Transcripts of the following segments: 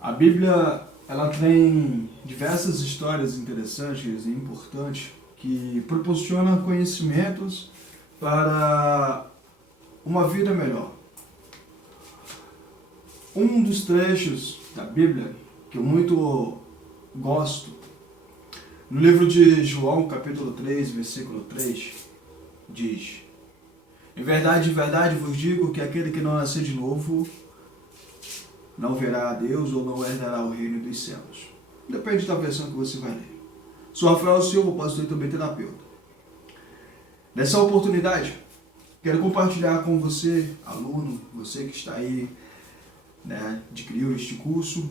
A Bíblia, ela tem diversas histórias interessantes e importantes que proporcionam conhecimentos para uma vida melhor. Um dos trechos da Bíblia que eu muito gosto, no livro de João, capítulo 3, versículo 3, diz: em verdade vos digo que aquele que não nascer de novo não verá a Deus ou não herdará o reino dos céus. Depende da versão que você vai ler. Sou Rafael Silva, pastor e também terapeuta. Nessa oportunidade, quero compartilhar com você, aluno, você que está aí, adquiriu este curso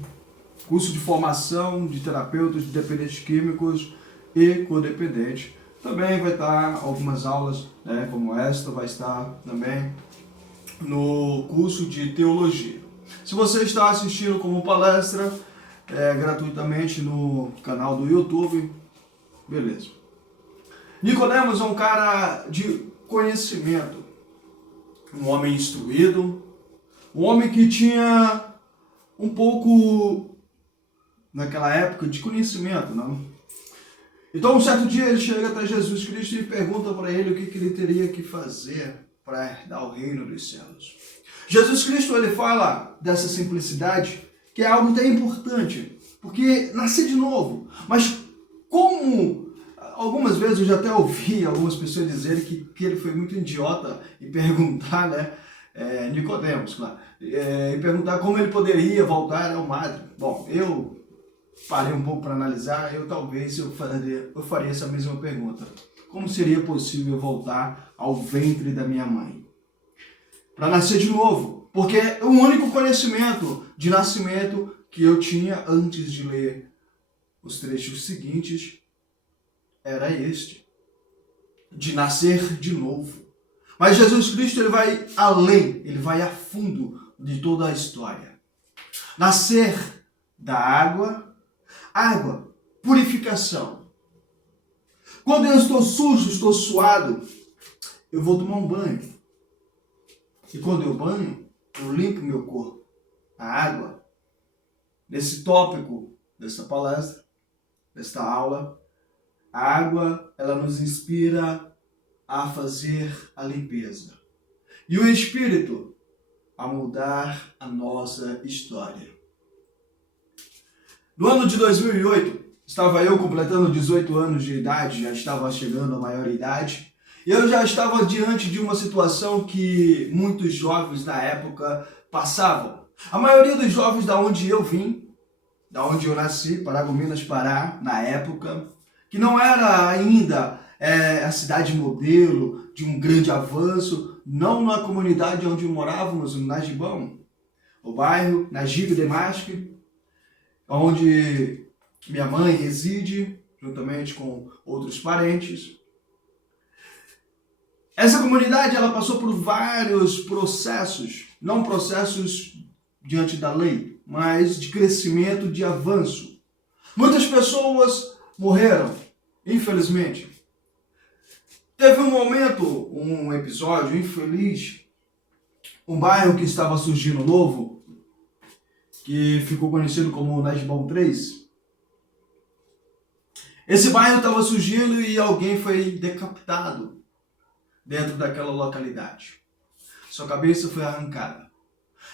de formação de terapeutas de dependentes químicos e codependentes. Também vai estar algumas aulas, como esta, vai estar também no curso de teologia. Se você está assistindo como palestra, gratuitamente no canal do YouTube, beleza. Nicodemos é um cara de conhecimento, um homem instruído, um homem que tinha um pouco, naquela época, de conhecimento, não? Então, um certo dia ele chega até Jesus Cristo e pergunta para ele o que ele teria que fazer para herdar o reino dos céus. Jesus Cristo, ele fala dessa simplicidade, que é algo até importante, porque nascer de novo. Mas como algumas vezes eu já até ouvi algumas pessoas dizerem que ele foi muito idiota e perguntar, Nicodemos, claro, e perguntar como ele poderia voltar ao madre. Bom, eu parei um pouco para analisar, talvez eu faria essa mesma pergunta. Como seria possível voltar ao ventre da minha mãe? Para nascer de novo, porque o único conhecimento de nascimento que eu tinha antes de ler os trechos seguintes era este, de nascer de novo. Mas Jesus Cristo, ele vai além, ele vai a fundo de toda a história. Nascer da água, purificação. Quando eu estou sujo, estou suado, eu vou tomar um banho. E quando eu banho, eu limpo meu corpo. A água, nesse tópico desta palestra, desta aula, a água, ela nos inspira a fazer a limpeza. E o Espírito a mudar a nossa história. No ano de 2008, estava eu completando 18 anos de idade, já estava chegando à maioridade. E eu já estava diante de uma situação que muitos jovens na época passavam. A maioria dos jovens da onde eu vim, da onde eu nasci, Paragominas, Pará, na época, que não era ainda a cidade modelo de um grande avanço, não na comunidade onde morávamos, no Najibão, o bairro Nagibe Demasque, onde minha mãe reside, juntamente com outros parentes. Essa comunidade, ela passou por vários processos, não processos diante da lei, mas de crescimento, de avanço. Muitas pessoas morreram, infelizmente. Teve um momento, um episódio infeliz, um bairro que estava surgindo novo, que ficou conhecido como Najibão 3. Esse bairro estava surgindo e alguém foi decapitado dentro daquela localidade. Sua cabeça foi arrancada.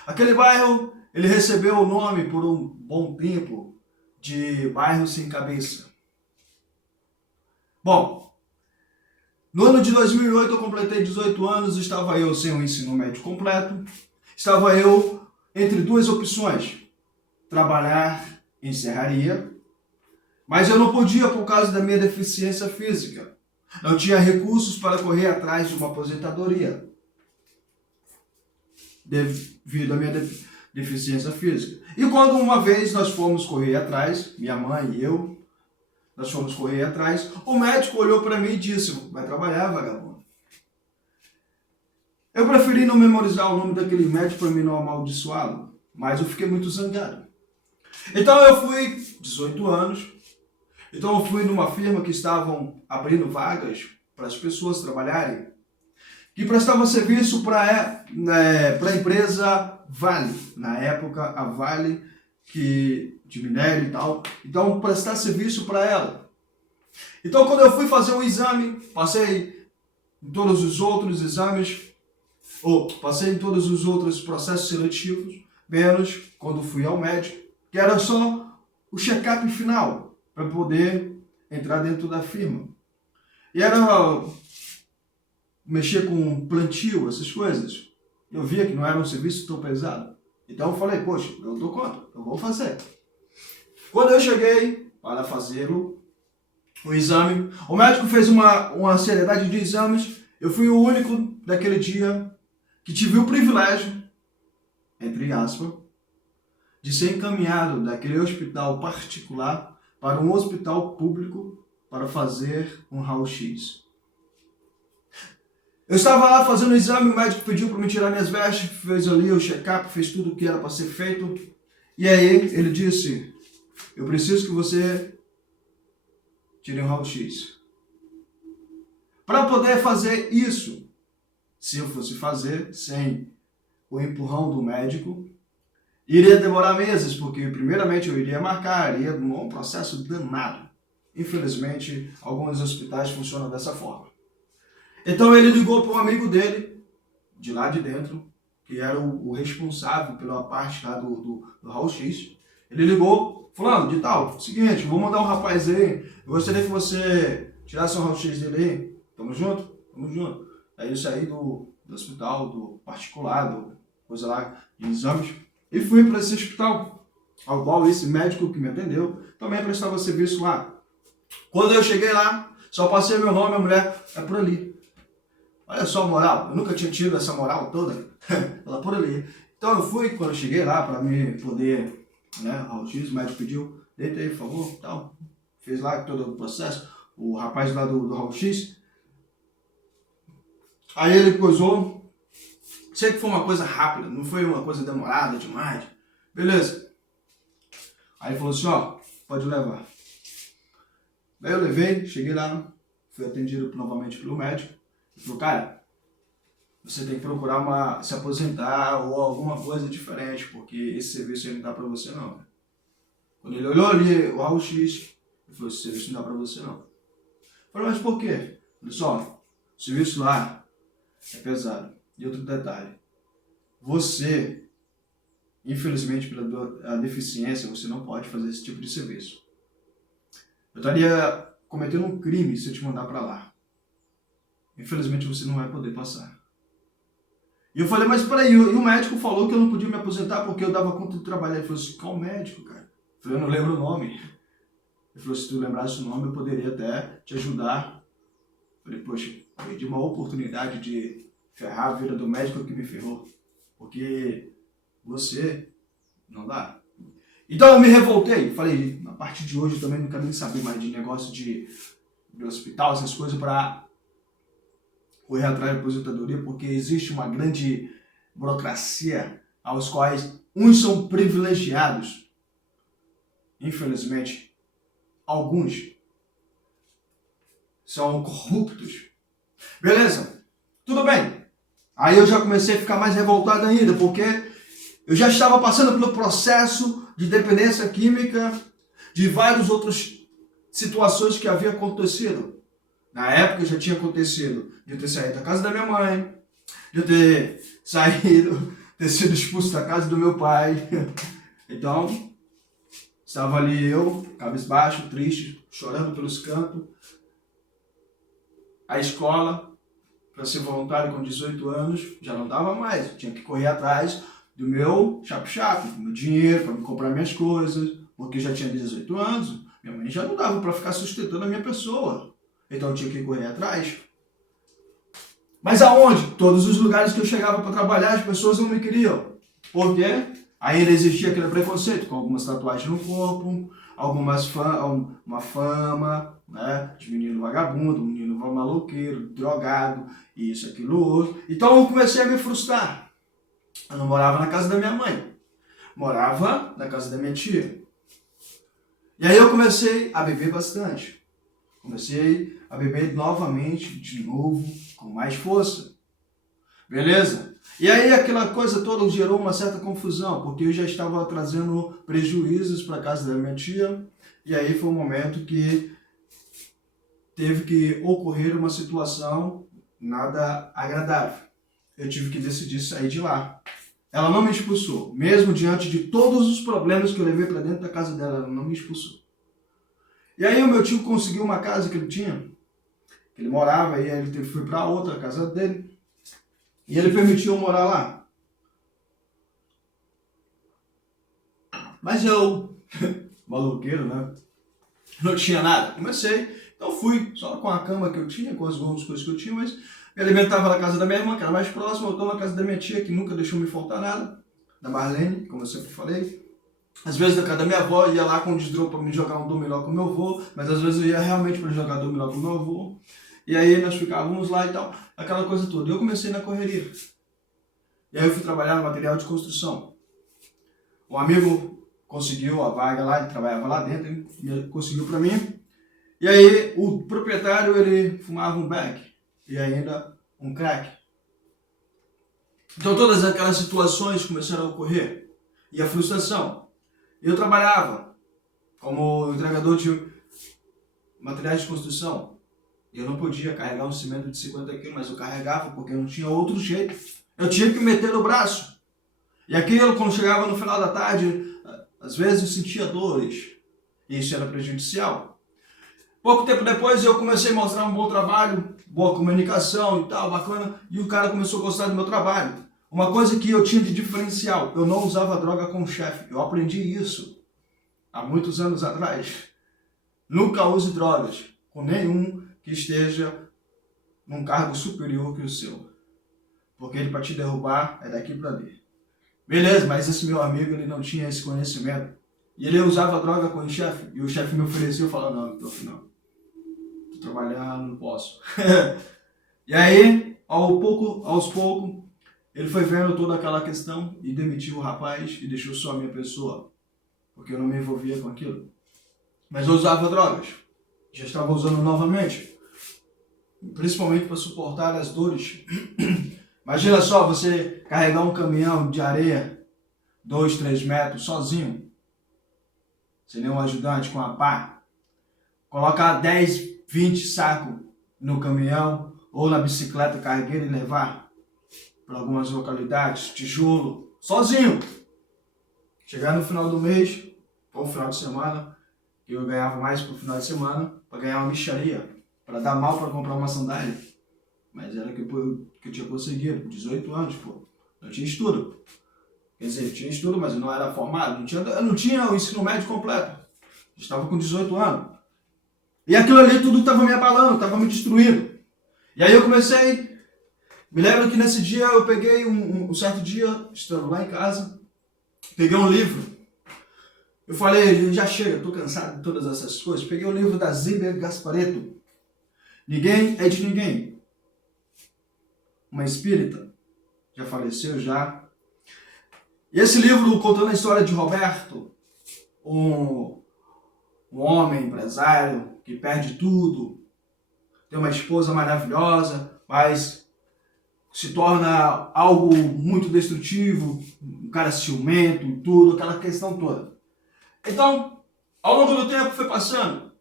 Aquele bairro, ele recebeu o nome por um bom tempo de bairro sem cabeça. Bom, no ano de 2008 eu completei 18 anos, estava eu sem o ensino médio completo, estava eu entre duas opções, trabalhar em serraria, mas eu não podia por causa da minha deficiência física. Não tinha recursos para correr atrás de uma aposentadoria, devido à minha deficiência física. E quando uma vez nós fomos correr atrás, minha mãe e eu, nós fomos correr atrás, o médico olhou para mim e disse: vai trabalhar, vagabundo. Eu preferi não memorizar o nome daquele médico para mim não amaldiçoá-lo, mas eu fiquei muito zangado. Então eu fui, 18 anos, então eu fui numa firma que estavam abrindo vagas para as pessoas trabalharem, que prestava serviço para a empresa Vale. Na época, a Vale de minério e tal. Então, prestar serviço para ela. Então, quando eu fui fazer o exame, passei em todos os outros exames, passei em todos os outros processos seletivos, menos quando fui ao médico, que era só o check-up final, para poder entrar dentro da firma. E era mexer com plantio, essas coisas. Eu via que não era um serviço tão pesado. Então eu falei, poxa, eu dou conta, eu vou fazer. Quando eu cheguei para fazer o exame, o médico fez uma seriedade de exames. Eu fui o único daquele dia que tive o privilégio, entre aspas, de ser encaminhado daquele hospital particular para um hospital público para fazer um raio-x. Eu estava lá fazendo o exame, o médico pediu para me tirar minhas vestes, fez ali o check-up, fez tudo o que era para ser feito. E aí ele disse, eu preciso que você tire um raio-x. Para poder fazer isso, se eu fosse fazer sem o empurrão do médico, iria demorar meses, porque primeiramente eu iria marcar, iria um processo danado. Infelizmente, alguns hospitais funcionam dessa forma. Então ele ligou para um amigo dele, de lá de dentro, que era o responsável pela parte lá do raio-x. Ele ligou, falando de tal, seguinte, vou mandar um rapaz aí, eu gostaria que você tirasse um raio-x dele aí. Tamo junto? Tamo junto. Aí eu saí do hospital, do particular, coisa lá de exames, e fui para esse hospital, ao qual esse médico que me atendeu também prestava serviço lá. Quando eu cheguei lá, só passei meu nome, a mulher, é por ali. Olha só a moral, eu nunca tinha tido essa moral toda, ela por ali. Então eu fui, quando eu cheguei lá, para me poder, raio-x, o médico pediu, deita aí, por favor, tal. Fez lá todo o processo, o rapaz lá do raio-x. Aí ele coisou, sei que foi uma coisa rápida, não foi uma coisa demorada demais. Beleza. Aí ele falou assim, ó, pode levar. Daí eu levei, cheguei lá, fui atendido novamente pelo médico. Ele falou, cara, você tem que procurar se aposentar ou alguma coisa diferente, porque esse serviço aí não dá pra você não. Quando ele olhou ali o raio-x, ele falou, esse serviço não dá pra você não. Eu falei, mas por quê? Olha só, o serviço lá é pesado. E outro detalhe, você, infelizmente pela deficiência, você não pode fazer esse tipo de serviço. Eu estaria cometendo um crime se eu te mandar pra lá. Infelizmente você não vai poder passar. E eu falei, mas peraí, e o médico falou que eu não podia me aposentar porque eu dava conta de trabalhar. Ele falou assim, qual médico, cara? Eu falei, eu não lembro o nome. Ele falou, se tu lembrasse o nome, eu poderia até te ajudar. Eu falei, poxa, eu perdi uma oportunidade de ferrar a vida do médico que me ferrou. Porque você não dá. Então eu me revoltei. Falei, a partir de hoje eu também não quero nem saber mais de negócio de hospital, essas coisas para correr atrás da aposentadoria, porque existe uma grande burocracia aos quais uns são privilegiados. Infelizmente, alguns são corruptos. Beleza? Tudo bem. Aí eu já comecei a ficar mais revoltado ainda, porque eu já estava passando pelo processo de dependência química, de várias outras situações que havia acontecido. Na época já tinha acontecido de eu ter saído da casa da minha mãe, de eu ter sido expulso da casa do meu pai. Então, estava ali eu, cabisbaixo, triste, chorando pelos cantos. A escola, para ser voluntário com 18 anos, já não dava mais. Eu tinha que correr atrás do meu chapo-chapo, do meu dinheiro, para me comprar minhas coisas, porque eu já tinha 18 anos. Minha mãe já não dava para ficar sustentando a minha pessoa. Então eu tinha que correr atrás. Mas aonde? Todos os lugares que eu chegava para trabalhar, as pessoas não me queriam. Por quê? Ainda existia aquele preconceito, com algumas tatuagens no corpo, uma fama, né, de menino vagabundo, menino maloqueiro, drogado, isso, aquilo, outro. Então eu comecei a me frustrar. Eu não morava na casa da minha mãe, morava na casa da minha tia. E aí eu comecei a beber bastante. Comecei a beber novamente, de novo, com mais força. Beleza? E aí aquela coisa toda gerou uma certa confusão, porque eu já estava trazendo prejuízos para casa da minha tia, e aí foi um momento que teve que ocorrer uma situação nada agradável. Eu tive que decidir sair de lá. Ela não me expulsou, mesmo diante de todos os problemas que eu levei para dentro da casa dela, ela não me expulsou. E aí o meu tio conseguiu uma casa que ele tinha, que ele morava, e aí ele foi para outra casa dele, e ele permitiu eu morar lá. Mas eu, maluqueiro, né? Não tinha nada. Comecei, então fui, só com a cama que eu tinha, com as algumas coisas que eu tinha, mas me alimentava na casa da minha irmã, que era mais próxima, eu estou na casa da minha tia, que nunca deixou me faltar nada, da Marlene, como eu sempre falei. Às vezes na casa da minha avó, ia lá com o desdro para me jogar um dominó com meu avô, mas às vezes eu ia realmente para jogar dominó com meu avô. E aí nós ficávamos lá e tal, aquela coisa toda. E eu comecei na correria. E aí eu fui trabalhar no material de construção. Um amigo conseguiu a vaga lá, ele trabalhava lá dentro, ele conseguiu para mim. E aí o proprietário, ele fumava um beck e ainda um crack. Então todas aquelas situações começaram a ocorrer. E a frustração. Eu trabalhava como entregador de materiais de construção. Eu não podia carregar um cimento de 50 quilos, mas eu carregava porque não tinha outro jeito. Eu tinha que meter no braço. E aquilo, quando chegava no final da tarde, às vezes eu sentia dores. E isso era prejudicial. Pouco tempo depois eu comecei a mostrar um bom trabalho, boa comunicação e tal, bacana. E o cara começou a gostar do meu trabalho. Uma coisa que eu tinha de diferencial, eu não usava droga com o chefe. Eu aprendi isso há muitos anos atrás. Nunca use drogas com nenhum que esteja num cargo superior que o seu. Porque ele, para te derrubar, é daqui para ali. Beleza, mas esse meu amigo, ele não tinha esse conhecimento. E ele usava droga com o chefe. E o chefe me ofereceu e falou, não, não. Tô trabalhando, não posso. E aí, aos poucos, ele foi vendo toda aquela questão e demitiu o rapaz e deixou só a minha pessoa. Porque eu não me envolvia com aquilo. Mas eu usava drogas. Já estava usando novamente. Principalmente para suportar as dores. Imagina só você carregar um caminhão de areia 2, 3 metros sozinho. Sem nenhum ajudante, com a pá. Colocar 10, 20 sacos no caminhão ou na bicicleta carregueira e levar para algumas localidades, tijolo, sozinho. Chegar no final do mês, ou final de semana, que eu ganhava mais pro final de semana, para ganhar uma mixaria, para dar mal para comprar uma sandália. Mas era que eu tinha conseguido, 18 anos, pô. Eu tinha estudo. Quer dizer, eu tinha estudo, mas eu não era formado, eu não tinha o ensino médio completo. Eu estava com 18 anos. E aquilo ali tudo estava me abalando, estava me destruindo. E aí eu comecei, me lembro que nesse dia eu peguei um certo dia, estando lá em casa, peguei um livro. Eu falei, já chega, estou cansado de todas essas coisas. Peguei o livro da Zíbia Gasparetto. Ninguém é de ninguém. Uma espírita, já faleceu já. E esse livro contando a história de Roberto, um homem empresário que perde tudo, tem uma esposa maravilhosa, mas se torna algo muito destrutivo, um cara ciumento e tudo, aquela questão toda. Então, ao longo do tempo foi passando,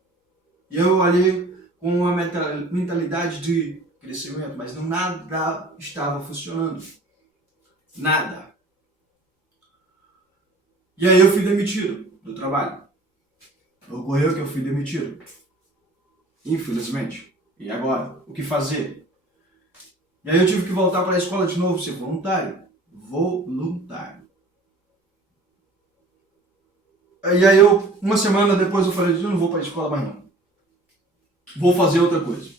e eu ali com uma mentalidade de crescimento, mas não nada estava funcionando. Nada. E aí eu fui demitido do trabalho. Ocorreu que eu fui demitido. Infelizmente. E agora? O que fazer? E aí eu tive que voltar para a escola de novo, ser voluntário. Voluntário. E aí uma semana depois eu falei, eu não vou para a escola mais não. Vou fazer outra coisa.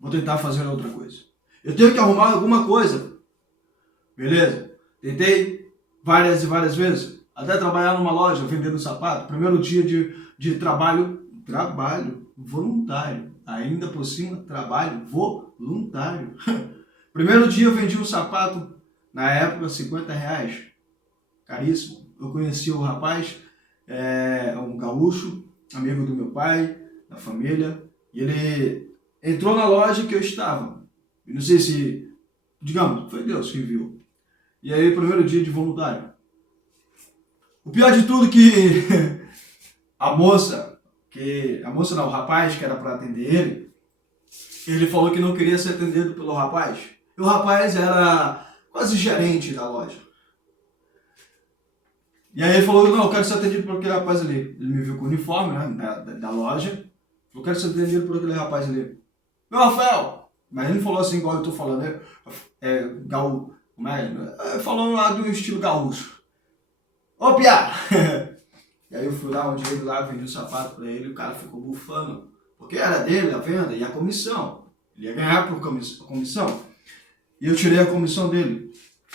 Vou tentar fazer outra coisa. Eu tenho que arrumar alguma coisa. Beleza? Tentei várias e várias vezes. Até trabalhar numa loja, vendendo sapato. Primeiro dia de trabalho voluntário. Ainda por cima, trabalho voluntário. Primeiro dia eu vendi um sapato, na época, R$50. Caríssimo. Eu conheci o rapaz, um gaúcho, amigo do meu pai, da família. E ele entrou na loja que eu estava. Eu não sei se digamos, foi Deus que enviou. E aí, primeiro dia de voluntário. O pior de tudo que o rapaz que era para atender ele falou que não queria ser atendido pelo rapaz. E o rapaz era quase gerente da loja. E aí ele falou, não, eu quero ser atendido por aquele rapaz ali. Ele me viu com o uniforme, né, da loja. Eu quero ser atendido por aquele rapaz ali. Meu Rafael! Mas ele não falou assim igual eu tô falando, né? Falando lá do estilo gaúcho. Ô, piá! E aí eu fui lá onde ele lá, vendi o sapato pra ele, e o cara ficou bufando. Porque era dele a venda e a comissão. Ele ia ganhar por comissão. E eu tirei a comissão dele.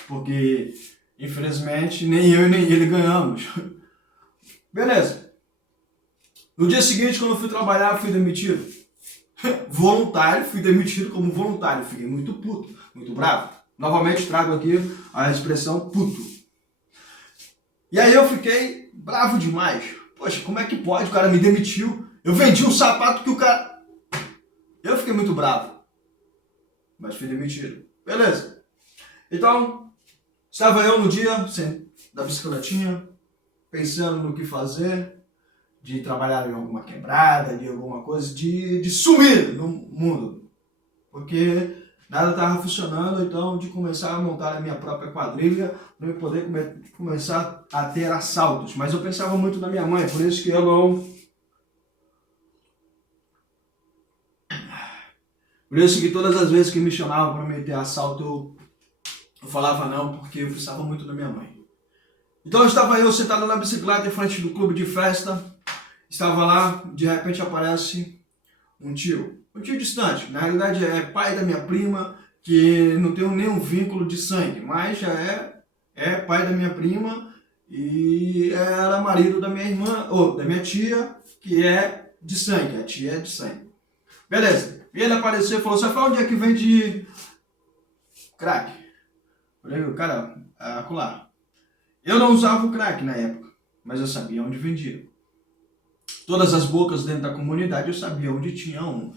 Porque, infelizmente, nem eu e nem ele ganhamos. Beleza. No dia seguinte, quando eu fui trabalhar, eu fui demitido. Voluntário, fui demitido como voluntário. Fiquei muito puto, muito bravo. Novamente trago aqui a expressão puto. E aí eu fiquei bravo demais. Poxa, como é que pode? O cara me demitiu. Eu vendi um sapato que o cara... Eu fiquei muito bravo. Mas fui demitido. Beleza. Então, estava eu no dia da bicicletinha, pensando no que fazer, de trabalhar em alguma quebrada, de alguma coisa, de sumir no mundo. Porque nada estava funcionando, então de começar a montar a minha própria quadrilha para eu poder começar a ter assaltos. Mas eu pensava muito na minha mãe, por isso que eu não... Por isso que todas as vezes que me chamavam para meter assalto, eu falava não, porque eu pensava muito na minha mãe. Então estava eu sentado na bicicleta em frente do clube de festa, estava lá, de repente aparece um tio distante, na realidade é pai da minha prima, que não tem nenhum vínculo de sangue, mas já é pai da minha prima e era marido da minha irmã, ou da minha tia, que é de sangue, a tia é de sangue. Beleza, e ele apareceu e falou, você fala onde é que vende crack? Eu falei, cara, acolá. Eu não usava o crack na época, mas eu sabia onde vendia. Todas as bocas dentro da comunidade eu sabia onde tinha um.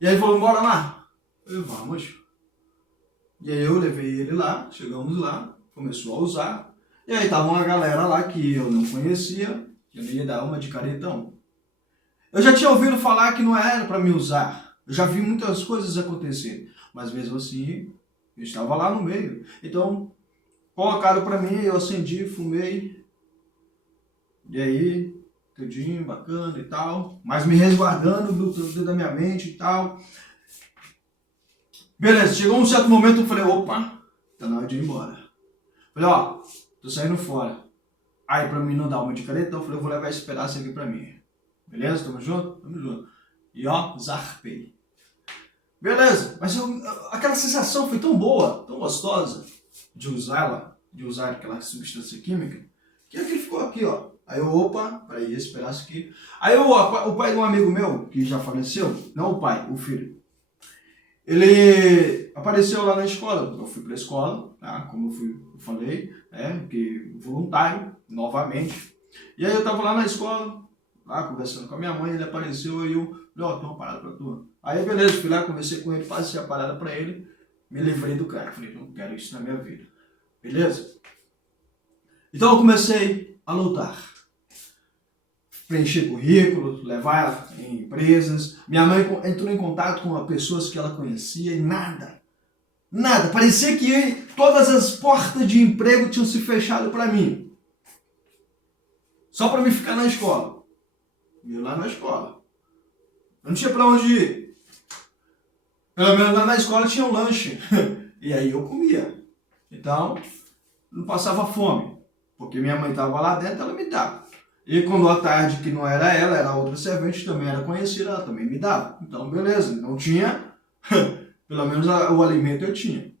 E aí ele falou, bora lá. Eu falei, vamos. E aí eu levei ele lá, chegamos lá, começou a usar. E aí tava uma galera lá que eu não conhecia, que eu ia dar uma de caretão. Eu já tinha ouvido falar que não era para me usar. Eu já vi muitas coisas acontecer. Mas mesmo assim, eu estava lá no meio. Então, colocaram para mim, eu acendi, fumei. E aí, tudinho, bacana e tal. Mas me resguardando da minha mente e tal. Beleza, chegou um certo momento eu falei, opa, tá na hora de ir embora. Falei, ó, tô saindo fora. Aí pra mim não dar uma de caretão, eu falei, eu vou levar esse pedaço aqui pra mim. Beleza? Tamo junto? Tamo junto. E ó, zarpei. Beleza, mas aquela sensação foi tão boa, tão gostosa de usar aquela substância química, que aquilo ficou aqui, ó. Aí eu, opa, peraí, esse pedaço aqui. Aí o pai de um amigo meu, que já faleceu, não o pai, o filho, ele apareceu lá na escola. Eu fui pra escola, tá? Como eu falei, que voluntário, novamente. E aí eu tava lá na escola, lá conversando com a minha mãe, ele apareceu e eu falei, ó, tem uma parada pra tu. Aí beleza, fui lá, conversei com ele, passei a parada pra ele, me livrei do cara. Falei, não quero isso na minha vida. Beleza? Então eu comecei a lutar. Preencher currículos, levar em empresas. Minha mãe entrou em contato com pessoas que ela conhecia e nada. Nada. Parecia que todas as portas de emprego tinham se fechado para mim. Só para mim ficar na escola. E eu lá na escola. Eu não tinha para onde ir. Pelo menos lá na escola tinha um lanche. E aí eu comia. Então, não passava fome. Porque minha mãe estava lá dentro, ela me dava. E quando à tarde, que não era ela, era outra servente, também era conhecida, ela também me dava. Então, beleza, não tinha, pelo menos o alimento eu tinha.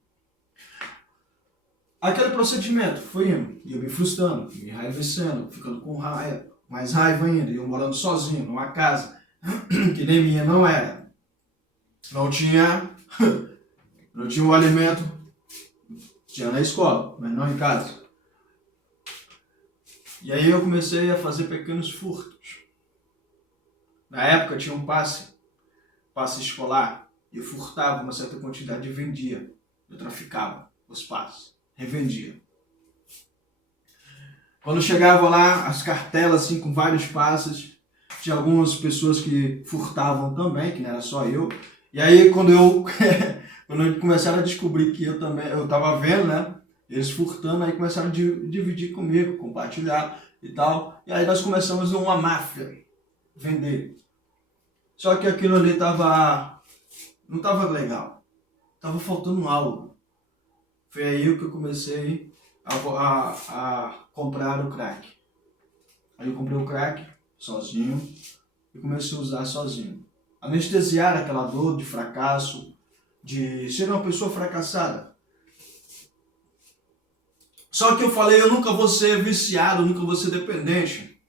Aquele procedimento foi indo, e eu me frustrando, me enraivecendo, ficando com raiva, mais raiva ainda, e eu morando sozinho, numa casa, que nem minha não era. Não tinha o alimento, tinha na escola, mas não em casa. E aí eu comecei a fazer pequenos furtos. Na época tinha um passe escolar, e eu furtava uma certa quantidade e vendia. Eu traficava os passes, revendia. Quando chegava lá, as cartelas assim com vários passes, tinha algumas pessoas que furtavam também, que não era só eu. E aí quando quando começaram a descobrir que eu também, eu tava vendo, né? Eles furtando, aí começaram a dividir comigo, compartilhar e tal. E aí nós começamos uma máfia, vender. Só que aquilo ali não tava legal. Tava faltando algo. Foi aí que eu comecei a comprar o crack. Aí eu comprei o crack sozinho e comecei a usar sozinho. Anestesiar aquela dor de fracasso, de ser uma pessoa fracassada. Só que eu falei, eu nunca vou ser viciado, nunca vou ser dependente.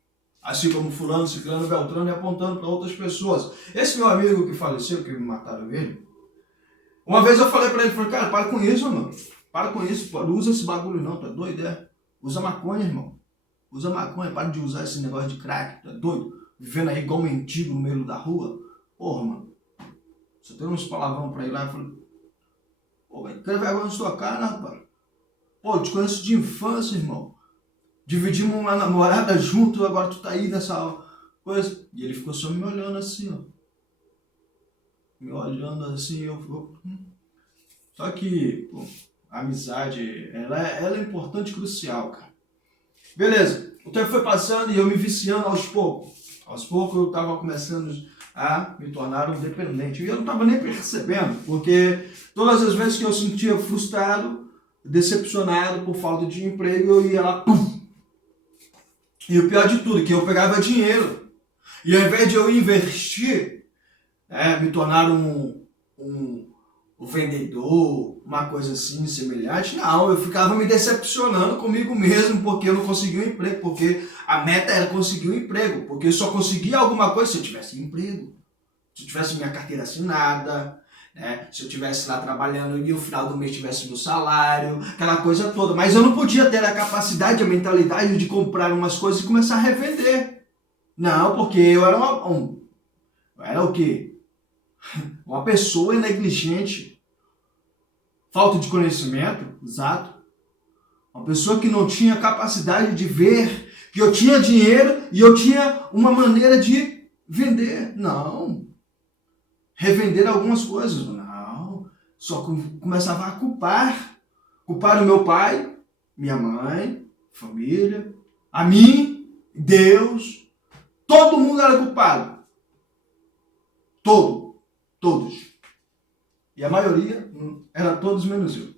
Assim como fulano, ciclano, beltrano, e apontando para outras pessoas. Esse meu amigo que faleceu, que me mataram ele, uma vez eu falei para ele, falei, cara, para com isso, mano. Para com isso, não usa esse bagulho não, tá doido, é? Usa maconha, irmão. Usa maconha, para de usar esse negócio de crack, tá doido? Vivendo aí igual um mendigo no meio da rua. Porra, mano. Você tem uns palavrão pra ir lá e falei, pô, velho, quer vergonha na sua cara, rapaz? Pô, eu te conheço de infância, irmão. Dividimos uma namorada junto, agora tu tá aí nessa coisa. E ele ficou só me olhando assim, ó. Me olhando assim, Só que, pô, a amizade, ela é importante e crucial, cara. Beleza, o tempo foi passando e eu me viciando aos poucos. Aos poucos eu tava começando a me tornar um dependente. E eu não tava nem percebendo, porque todas as vezes que eu sentia frustrado, decepcionado por falta de emprego, eu ia lá, pum. E o pior de tudo, que eu pegava dinheiro. E ao invés de eu investir, me tornar um vendedor, uma coisa assim semelhante, não, eu ficava me decepcionando comigo mesmo porque eu não conseguia um emprego, porque a meta era conseguir um emprego, porque eu só conseguia alguma coisa se eu tivesse emprego, se eu tivesse minha carteira assinada, se eu estivesse lá trabalhando e no final do mês tivesse meu salário, aquela coisa toda, mas eu não podia ter a capacidade, a mentalidade de comprar umas coisas e começar a revender. Não, porque eu era era o quê? Uma pessoa negligente, falta de conhecimento, exato. Uma pessoa que não tinha capacidade de ver que eu tinha dinheiro e eu tinha uma maneira de vender. Não. Revender algumas coisas. Não. Só começava a culpar. Culpar o meu pai, minha mãe, família, a mim, Deus. Todo mundo era culpado. Todos. E a maioria era todos menos eu.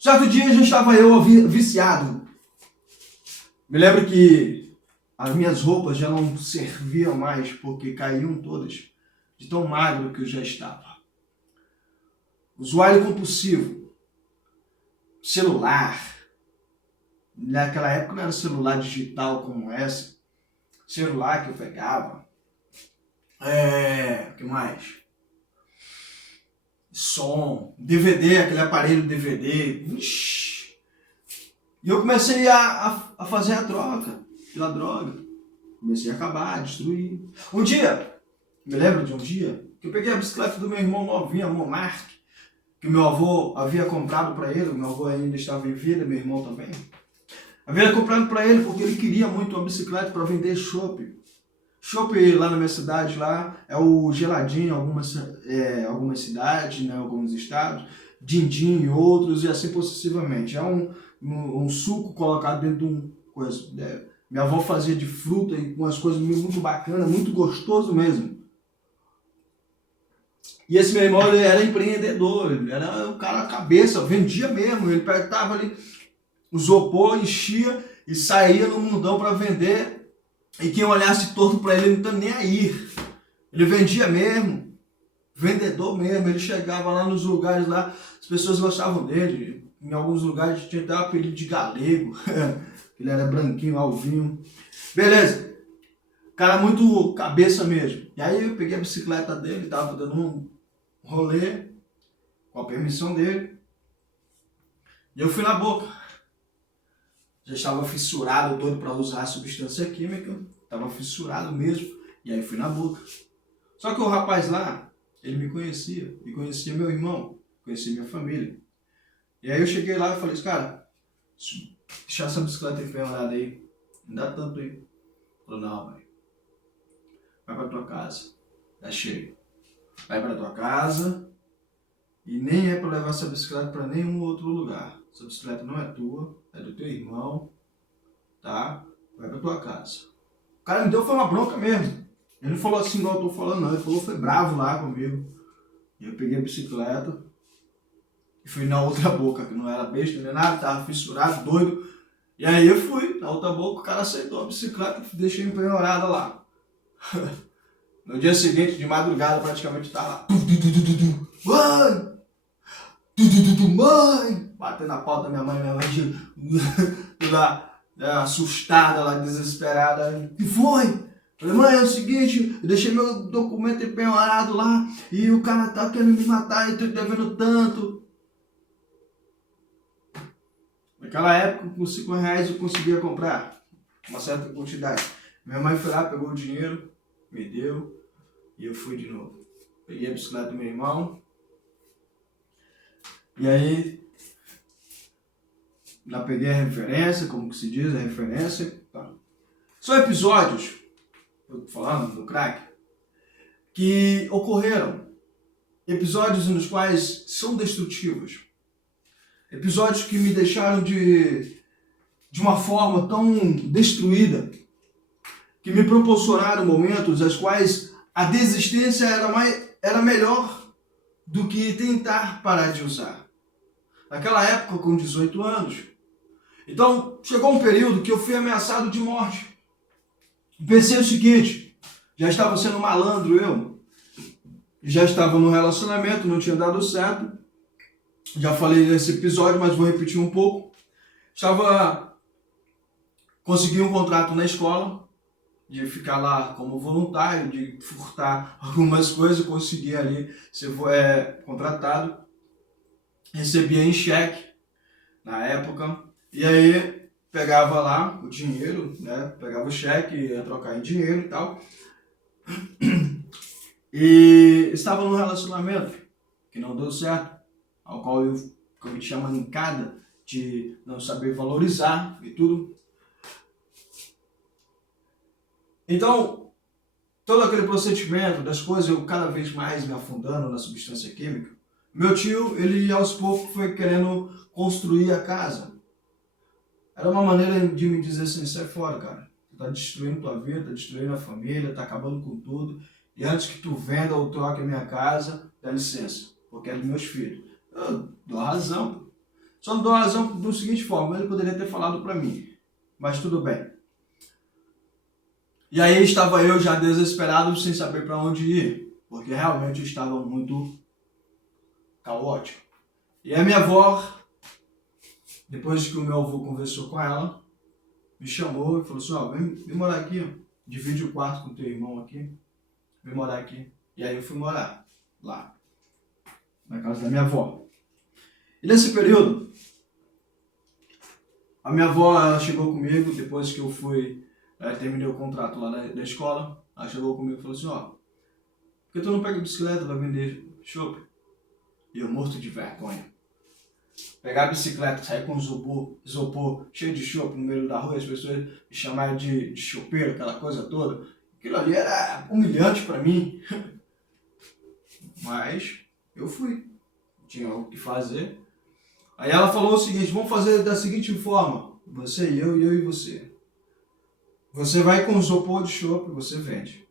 Certo dia já estava eu viciado. Me lembro que as minhas roupas já não serviam mais porque caíam todas de tão magro que eu já estava. Usuário compulsivo. Celular. Naquela época não era celular digital como essa. Celular que eu pegava. O que mais? Som, DVD, aquele aparelho DVD. Ixi. E eu comecei a fazer a troca pela droga. Comecei a acabar, a destruir. Um dia, me lembro de um dia, que eu peguei a bicicleta do meu irmão novinho, a Monark, que o meu avô havia comprado para ele. O meu avô ainda estava em vida, meu irmão também. Havia comprado para ele porque ele queria muito uma bicicleta para vender chopp. Chopp lá na minha cidade lá é o geladinho em algumas cidades, né, alguns estados, din-din em outros e assim sucessivamente. É um suco colocado dentro de um coisa. Minha avó fazia de fruta e umas coisas muito bacanas, muito gostoso mesmo. E esse meu irmão ele era empreendedor, ele era um cara cabeça, vendia mesmo, ele pegava ali, isopor, enchia e saía no mundão para vender. E quem olhasse torto para ele não tá nem aí. Ele vendia mesmo, vendedor mesmo. Ele chegava lá nos lugares lá, as pessoas gostavam dele. Em alguns lugares tinha até o apelido de galego. Ele era branquinho, alvinho. Beleza. Cara muito cabeça mesmo. E aí eu peguei a bicicleta dele, tava dando um rolê, com a permissão dele. E eu fui na boca. Já estava fissurado todo para usar substância química. Estava fissurado mesmo. E aí fui na boca. Só que o rapaz lá, Ele me conhecia, e conhecia meu irmão, conhecia minha família. E aí eu cheguei lá e falei, cara, deixa essa bicicleta empenhorada aí, não dá tanto aí. Ele falou, não, velho, vai pra tua casa, tá cheio. Vai pra tua casa e nem é pra levar essa bicicleta pra nenhum outro lugar. Essa bicicleta não é tua, é do teu irmão, tá? Vai pra tua casa. O cara me deu foi uma bronca mesmo. Ele não falou assim igual eu tô falando não, ele falou foi bravo lá comigo. E eu peguei a bicicleta e fui na outra boca, que não era besta nem nada, tava fissurado, doido. E aí eu fui na outra boca, o cara aceitou a bicicleta e deixei empenhorada lá. No dia seguinte, de madrugada, praticamente tava lá. Mãe! Mãe! Batendo na porta da minha mãe lá, assustada, lá, desesperada. O que foi? Falei, mãe, é o seguinte, eu deixei meu documento empenhorado lá e o cara tá querendo me matar e eu tô devendo tanto. Naquela época, com R$5 eu conseguia comprar uma certa quantidade. Minha mãe foi lá, pegou o dinheiro, me deu e eu fui de novo. Peguei a bicicleta do meu irmão e aí já peguei a referência, como que se diz, a referência. Tá. São episódios, eu tô falando do crack, que ocorreram. Episódios nos quais são destrutivos. Episódios que me deixaram de uma forma tão destruída, que me proporcionaram momentos nos quais a desistência era melhor do que tentar parar de usar. Naquela época, com 18 anos. Então, chegou um período que eu fui ameaçado de morte. Pensei o seguinte, já estava sendo malandro eu, já estava no relacionamento, não tinha dado certo. Já falei nesse episódio, mas vou repetir um pouco. Consegui um contrato na escola, de ficar lá como voluntário, de furtar algumas coisas, consegui ali ser contratado. Recebia em cheque na época, e aí pegava lá o dinheiro, né? Pegava o cheque, ia trocar em dinheiro e tal. E estava num relacionamento que não deu certo, ao qual eu cometi a mancada de não saber valorizar e tudo. Então, todo aquele procedimento das coisas, eu cada vez mais me afundando na substância química. Meu tio, ele aos poucos foi querendo construir a casa. Era uma maneira de me dizer assim, sai fora, cara. Tu tá destruindo tua vida, tá destruindo a família, tá acabando com tudo. E antes que tu venda ou troque a minha casa, dá licença, porque é dos meus filhos. Eu dou a razão. Só não dou a razão da seguinte forma, ele poderia ter falado pra mim. Mas tudo bem. E aí estava eu já desesperado, sem saber para onde ir, porque realmente eu estava muito caótico. E a minha avó, depois que o meu avô conversou com ela, me chamou e falou assim, ó, vem morar aqui, ó. Divide o quarto com teu irmão aqui, vem morar aqui. E aí eu fui morar lá, na casa da minha avó. E nesse período, a minha avó ela chegou comigo, depois que eu terminei o contrato lá da escola, ela chegou comigo e falou assim, ó, por que tu não pega a bicicleta, vai vender chopp? E eu morto de vergonha. Pegar a bicicleta, sair com isopor cheio de chopp no meio da rua, as pessoas me chamaram de chopeiro, aquela coisa toda. Aquilo ali era humilhante pra mim. Mas eu fui. Tinha algo que fazer. Aí ela falou o seguinte, vamos fazer da seguinte forma, você e eu e você. Você vai com isopor de chopp, você vende.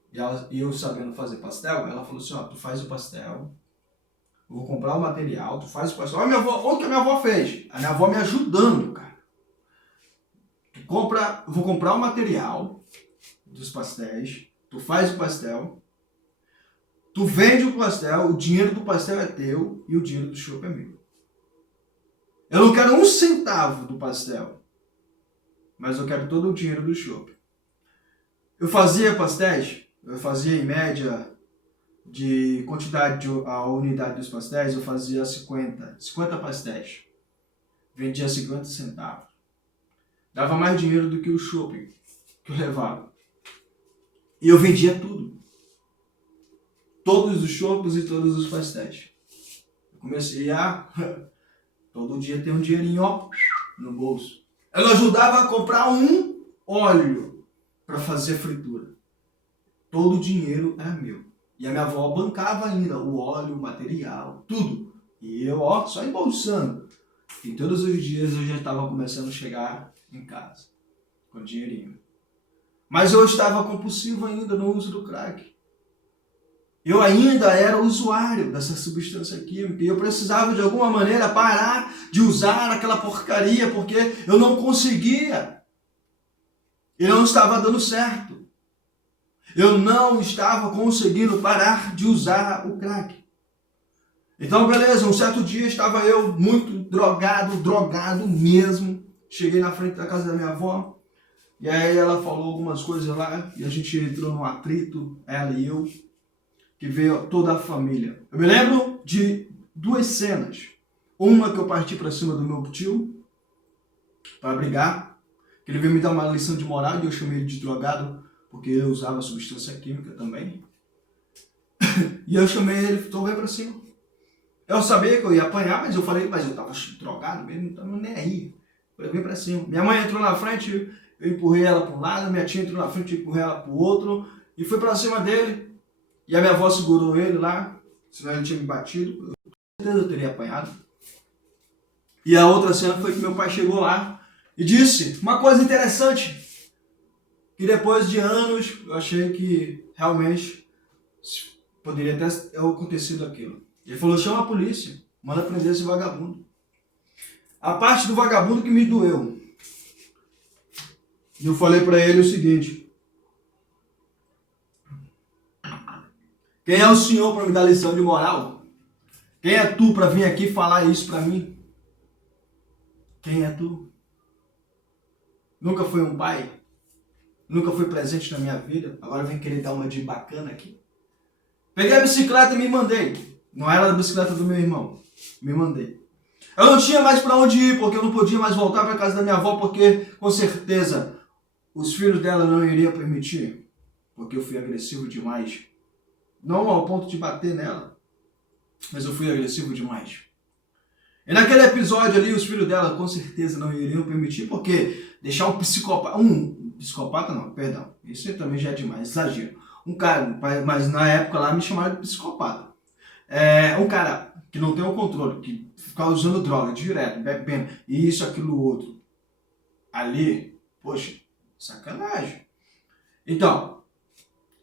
E eu sabendo fazer pastel, ela falou assim, ó, tu faz o pastel, eu vou comprar o material, tu faz o pastel. Olha o que a minha avó fez. A minha avó me ajudando, cara. Eu vou comprar o material dos pastéis, tu faz o pastel, tu vende o pastel, o dinheiro do pastel é teu e o dinheiro do chopp é meu. Eu não quero um centavo do pastel, mas eu quero todo o dinheiro do chopp. Eu fazia pastéis, eu fazia em média de quantidade, a unidade dos pastéis, eu fazia 50 pastéis. Vendia 50 centavos. Dava mais dinheiro do que o shopping que eu levava. E eu vendia tudo. todos os chopos e todos os pastéis. Eu comecei a todo dia ter um dinheirinho, ó, no bolso. Ela ajudava a comprar um óleo para fazer fritura. Todo o dinheiro era meu. E a minha avó bancava ainda o óleo, o material, tudo. E eu, ó, só embolsando. E todos os dias eu já estava começando a chegar em casa com dinheirinho. Mas eu estava compulsivo ainda no uso do crack. Eu ainda era usuário dessa substância química e eu precisava de alguma maneira parar de usar aquela porcaria porque eu não conseguia. E não estava dando certo. Eu não estava conseguindo parar de usar o crack. Então, beleza, um certo dia estava eu muito drogado mesmo. Cheguei na frente da casa da minha avó e aí ela falou algumas coisas lá e a gente entrou num atrito, ela e eu, que veio toda a família. Eu me lembro de duas cenas. Uma que eu parti para cima do meu tio para brigar, que ele veio me dar uma lição de moral e eu chamei ele de drogado porque eu usava substância química também. E eu chamei ele, então vem pra cima. Eu sabia que eu ia apanhar, mas eu falei, mas eu tava drogado mesmo, não tava nem aí. Eu falei, vem pra cima. Minha mãe entrou na frente, eu empurrei ela para um lado, minha tia entrou na frente, eu empurrei ela pro outro, e fui pra cima dele. E a minha avó segurou ele lá, senão ele tinha me batido. Com certeza eu teria apanhado. E a outra cena foi que meu pai chegou lá e disse uma coisa interessante. Que depois de anos eu achei que realmente poderia ter acontecido aquilo. Ele falou, chama a polícia, manda prender esse vagabundo. A parte do vagabundo que me doeu. E eu falei para ele o seguinte. Quem é o senhor para me dar lição de moral? Quem é tu para vir aqui falar isso para mim? Quem é tu? Nunca foi um pai? Nunca foi presente na minha vida, agora vem querer dar uma de bacana aqui. Peguei a bicicleta e me mandei. Não era a bicicleta do meu irmão. Me mandei. Eu não tinha mais para onde ir, porque eu não podia mais voltar para casa da minha avó, porque com certeza os filhos dela não iriam permitir, porque eu fui agressivo demais. Não ao ponto de bater nela, mas eu fui agressivo demais. E naquele episódio ali, os filhos dela com certeza não iriam permitir, porque deixar um psicopata não, perdão, isso aí também já é demais, exagero. Um cara, mas na época lá me chamaram de psicopata. Um cara que não tem o controle, que fica usando droga direto, bebendo, e isso, aquilo, outro. Ali, poxa, sacanagem. Então,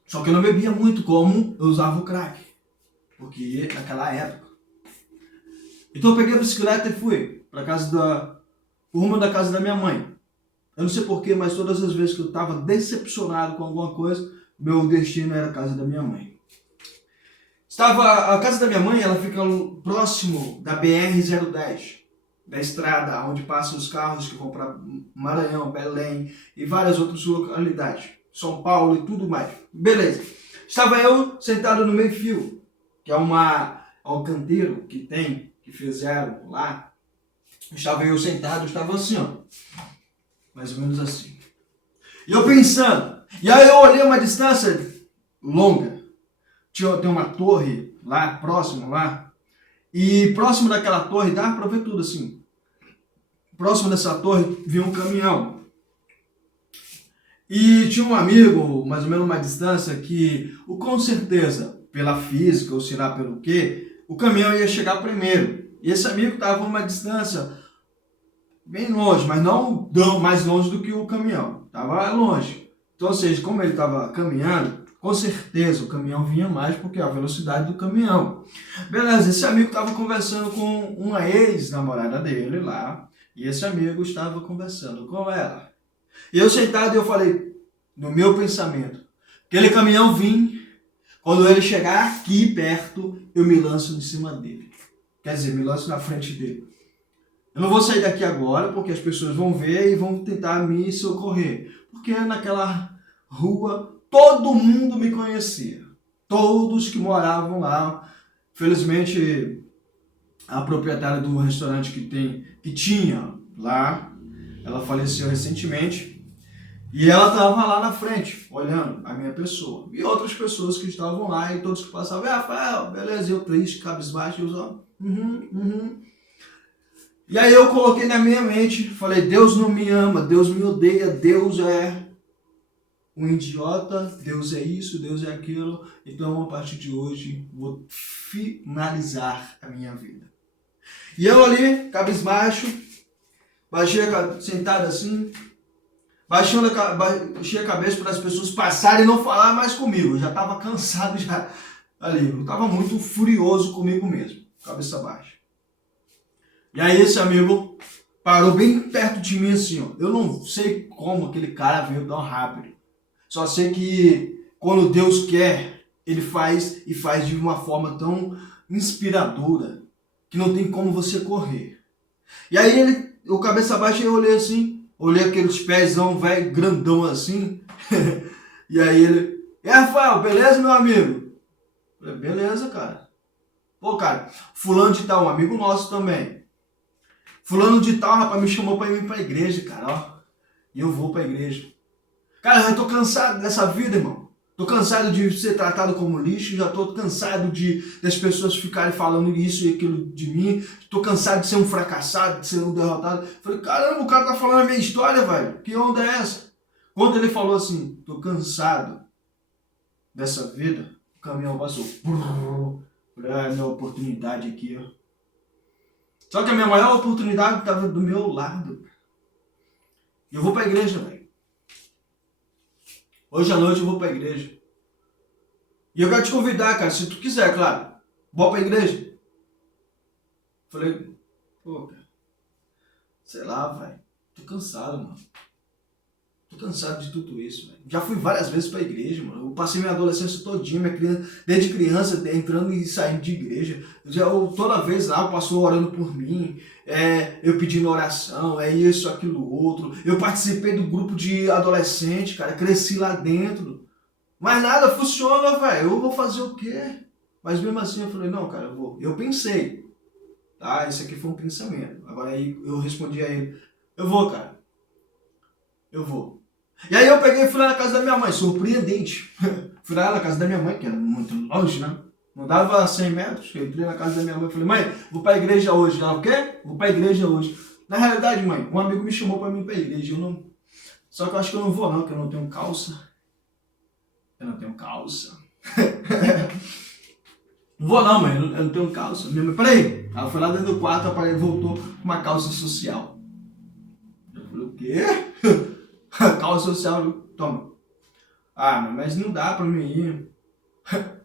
só que eu não bebia muito como eu usava o crack, porque naquela época. Então eu peguei a bicicleta e fui para o rumo da casa da minha mãe. Eu não sei porquê, mas todas as vezes que eu estava decepcionado com alguma coisa, meu destino era a casa da minha mãe. A casa da minha mãe, ela fica próximo da BR-010, da estrada onde passam os carros que vão para Maranhão, Belém e várias outras localidades, São Paulo e tudo mais. Beleza. Estava eu sentado no meio-fio, que é um canteiro que fizeram lá. Estava eu sentado, estava assim, ó, mais ou menos assim. E eu pensando, e aí eu olhei uma distância longa, tem uma torre lá, próximo lá, e próximo daquela torre, dá para ver tudo assim, próximo dessa torre vinha um caminhão, e tinha um amigo, mais ou menos uma distância, que com certeza, pela física, ou sei lá pelo quê, o caminhão ia chegar primeiro. E esse amigo estava uma distância bem longe, mas não mais longe do que o caminhão. Estava longe. Então, ou seja, como ele estava caminhando, com certeza o caminhão vinha mais porque a velocidade do caminhão. Beleza, esse amigo estava conversando com uma ex-namorada dele lá, e esse amigo estava conversando com ela. E eu sentado, eu falei, no meu pensamento, aquele caminhão vir, quando ele chegar aqui perto, eu me lanço em cima dele. Quer dizer, me lanço na frente dele. Eu não vou sair daqui agora, porque as pessoas vão ver e vão tentar me socorrer. Porque naquela rua, todo mundo me conhecia. Todos que moravam lá. Felizmente, a proprietária do restaurante que tinha lá, ela faleceu recentemente. E ela estava lá na frente, olhando a minha pessoa. E outras pessoas que estavam lá e todos que passavam, Rafael, beleza, eu triste, cabisbaixo, eu só, uhum. E aí eu coloquei na minha mente, falei, Deus não me ama, Deus me odeia, Deus é um idiota, Deus é isso, Deus é aquilo. Então, a partir de hoje, vou finalizar a minha vida. E eu ali, cabisbaixo, sentado assim, baixei a cabeça para as pessoas passarem e não falar mais comigo. Eu já estava cansado já ali. Eu estava muito furioso comigo mesmo, cabeça baixa. E aí esse amigo parou bem perto de mim assim, ó. Eu não sei como aquele cara veio tão rápido. Só sei que quando Deus quer, ele faz e faz de uma forma tão inspiradora que não tem como você correr. E aí o cabeça baixa, eu olhei assim, olhei aqueles pezão velho, grandão assim. E aí ele, Rafael, beleza, meu amigo? Eu falei, beleza, cara. Pô, cara, fulano de tal, um amigo nosso também. Fulano de tal, rapaz, me chamou pra ir pra igreja, cara, ó. E eu vou pra igreja. Cara, eu tô cansado dessa vida, irmão. Tô cansado de ser tratado como lixo, já tô cansado das pessoas ficarem falando isso e aquilo de mim. Tô cansado de ser um fracassado, de ser um derrotado. Falei, caramba, o cara tá falando a minha história, velho. Que onda é essa? Quando ele falou assim, tô cansado dessa vida, o caminhão passou. Falei, é a minha oportunidade aqui, ó. Só que a minha maior oportunidade estava do meu lado. E eu vou pra igreja, velho. Hoje à noite eu vou pra igreja. E eu quero te convidar, cara, se tu quiser, claro. Bora pra igreja. Falei, pô, cara, sei lá, velho. Tô cansado, mano. Tô cansado de tudo isso, velho. Já fui várias vezes pra igreja, mano. Eu passei minha adolescência todinha, desde criança, entrando e saindo de igreja. Toda vez lá, o pastor orando por mim, eu pedindo oração, isso, aquilo, outro. Eu participei do grupo de adolescente, cara, cresci lá dentro. Mas nada funciona, velho. Eu vou fazer o quê? Mas mesmo assim eu falei, não, cara, eu vou. Eu pensei, tá? Esse aqui foi um pensamento. Agora aí eu respondi a ele, eu vou, cara. Eu vou. E aí eu peguei e fui lá na casa da minha mãe, surpreendente. Fui lá na casa da minha mãe, que era muito longe, né? Não dava 100 metros. Eu entrei na casa da minha mãe e falei, mãe, vou pra igreja hoje. Ela, o quê? Vou pra igreja hoje. Na realidade, mãe, um amigo me chamou pra mim pra igreja. Só que eu acho que eu não vou não, porque eu não tenho calça. Eu não tenho calça. Não vou não, mãe, eu não tenho calça. Minha mãe, peraí. Ela foi lá dentro do quarto, voltou com uma calça social. Eu falei, o quê? Calça social, toma. Ah, mas não dá pra mim ir.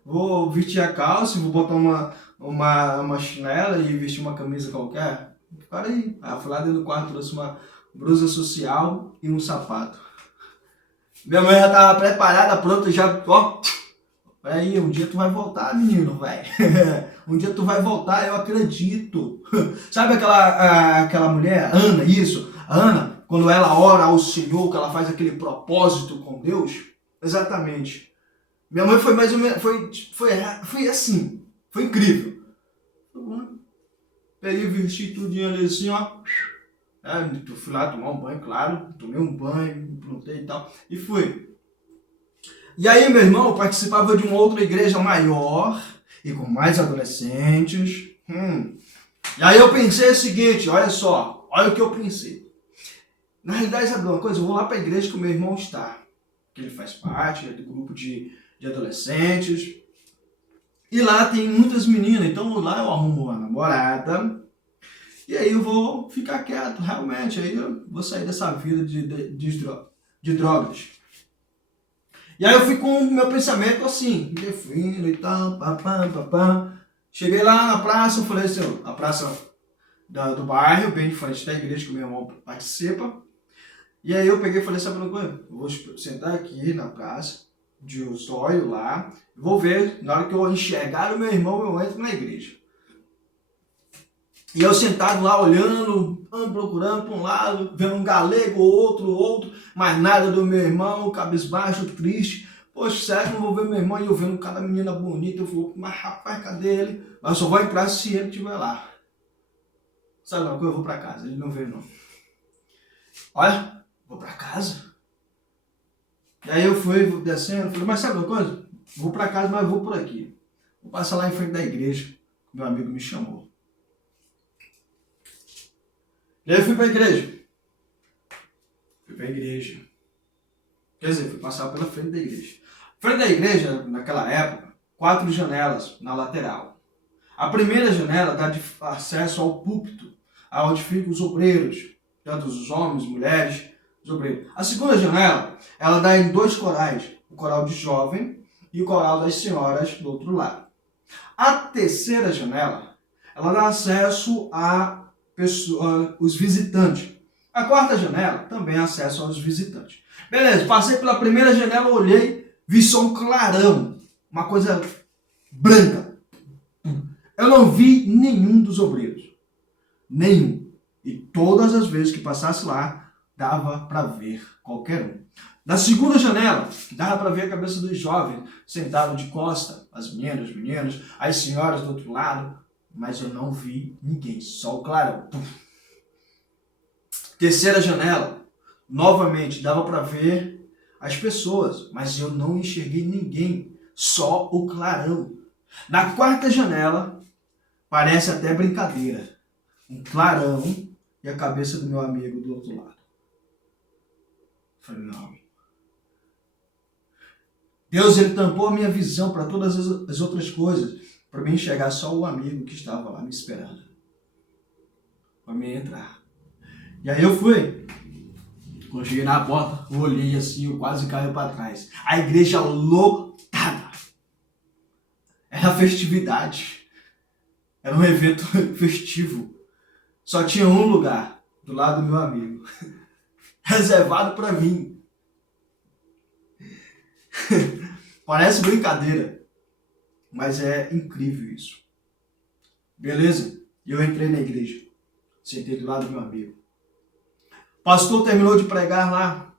Vou vestir a calça, vou botar uma chinela e vestir uma camisa qualquer. Para aí. Aí eu fui lá dentro do quarto, trouxe uma blusa social e um sapato. Minha mãe já tava preparada, pronta, já, ó. Aí, um dia tu vai voltar, menino, velho. Um dia tu vai voltar, eu acredito. Sabe aquela mulher, Ana, isso? A Ana, quando ela ora ao Senhor, que ela faz aquele propósito com Deus? Exatamente. Minha mãe foi mais ou menos, foi assim, foi incrível. Peguei, vesti tudinho ali assim, ó. Fui lá tomar um banho, claro. Tomei um banho, me prontei e tal. E fui. E aí, meu irmão, participava de uma outra igreja maior e com mais adolescentes. E aí eu pensei o seguinte, olha só, olha o que eu pensei. Na realidade, sabe uma coisa? Eu vou lá para a igreja que o meu irmão está. Que ele faz parte do grupo de adolescentes. E lá tem muitas meninas, então lá eu arrumo uma namorada. E aí eu vou ficar quieto, realmente. Aí eu vou sair dessa vida de drogas. E aí eu fui com o meu pensamento assim, definindo e tal, papá. Cheguei lá na praça, eu falei assim, a praça do bairro, bem de frente da igreja que o meu irmão participa. E aí eu peguei e falei, sabe uma coisa? Eu vou sentar aqui na praça, de zóio lá, vou ver, na hora que eu enxergar o meu irmão, eu entro na igreja. E eu sentado lá olhando, procurando para um lado, vendo um galego, outro, mas nada do meu irmão, cabisbaixo, triste. Poxa, será que não vou ver meu irmão? E eu vendo cada menina bonita, eu falo, mas rapaz, cadê ele? Mas eu só vou entrar se ele estiver lá. Sabe uma coisa? Eu vou para casa, ele não veio não. Olha, vou para casa. Aí eu fui descendo, falei, mas sabe uma coisa? Vou para casa, mas vou por aqui. Vou passar lá em frente da igreja. Meu amigo me chamou. E aí eu fui para a igreja. Fui para a igreja. Quer dizer, fui passar pela frente da igreja. Frente da igreja, naquela época, 4 janelas na lateral. A primeira janela dá acesso ao púlpito, onde ficam os obreiros, tanto os homens, mulheres, os obreiros. A segunda janela, ela dá em 2 corais, o coral de jovem e o coral das senhoras do outro lado. A terceira janela, ela dá acesso a os visitantes. A quarta janela também acesso aos visitantes. Beleza, passei pela primeira janela, olhei, vi só um clarão, uma coisa branca. Eu não vi nenhum dos obreiros. Nenhum. E todas as vezes que passasse lá, dava para ver qualquer um. Na segunda janela, dava para ver a cabeça dos jovens sentados de costa, as meninas, as senhoras do outro lado, mas eu não vi ninguém, só o clarão. Terceira janela, novamente, dava para ver as pessoas, mas eu não enxerguei ninguém, só o clarão. Na quarta janela, parece até brincadeira, um clarão e a cabeça do meu amigo do outro lado. Falei, não. Deus, ele tampou a minha visão para todas as outras coisas, para mim enxergar só o amigo que estava lá me esperando, para mim entrar. E aí eu fui. Quando eu cheguei na porta, eu olhei assim, eu quase caí para trás. A igreja lotada. Era festividade. Era um evento festivo. Só tinha um lugar, do lado do meu amigo, reservado para mim. Parece brincadeira, mas é incrível isso. Beleza? E eu entrei na igreja. Sentei do lado do meu amigo. O pastor terminou de pregar lá.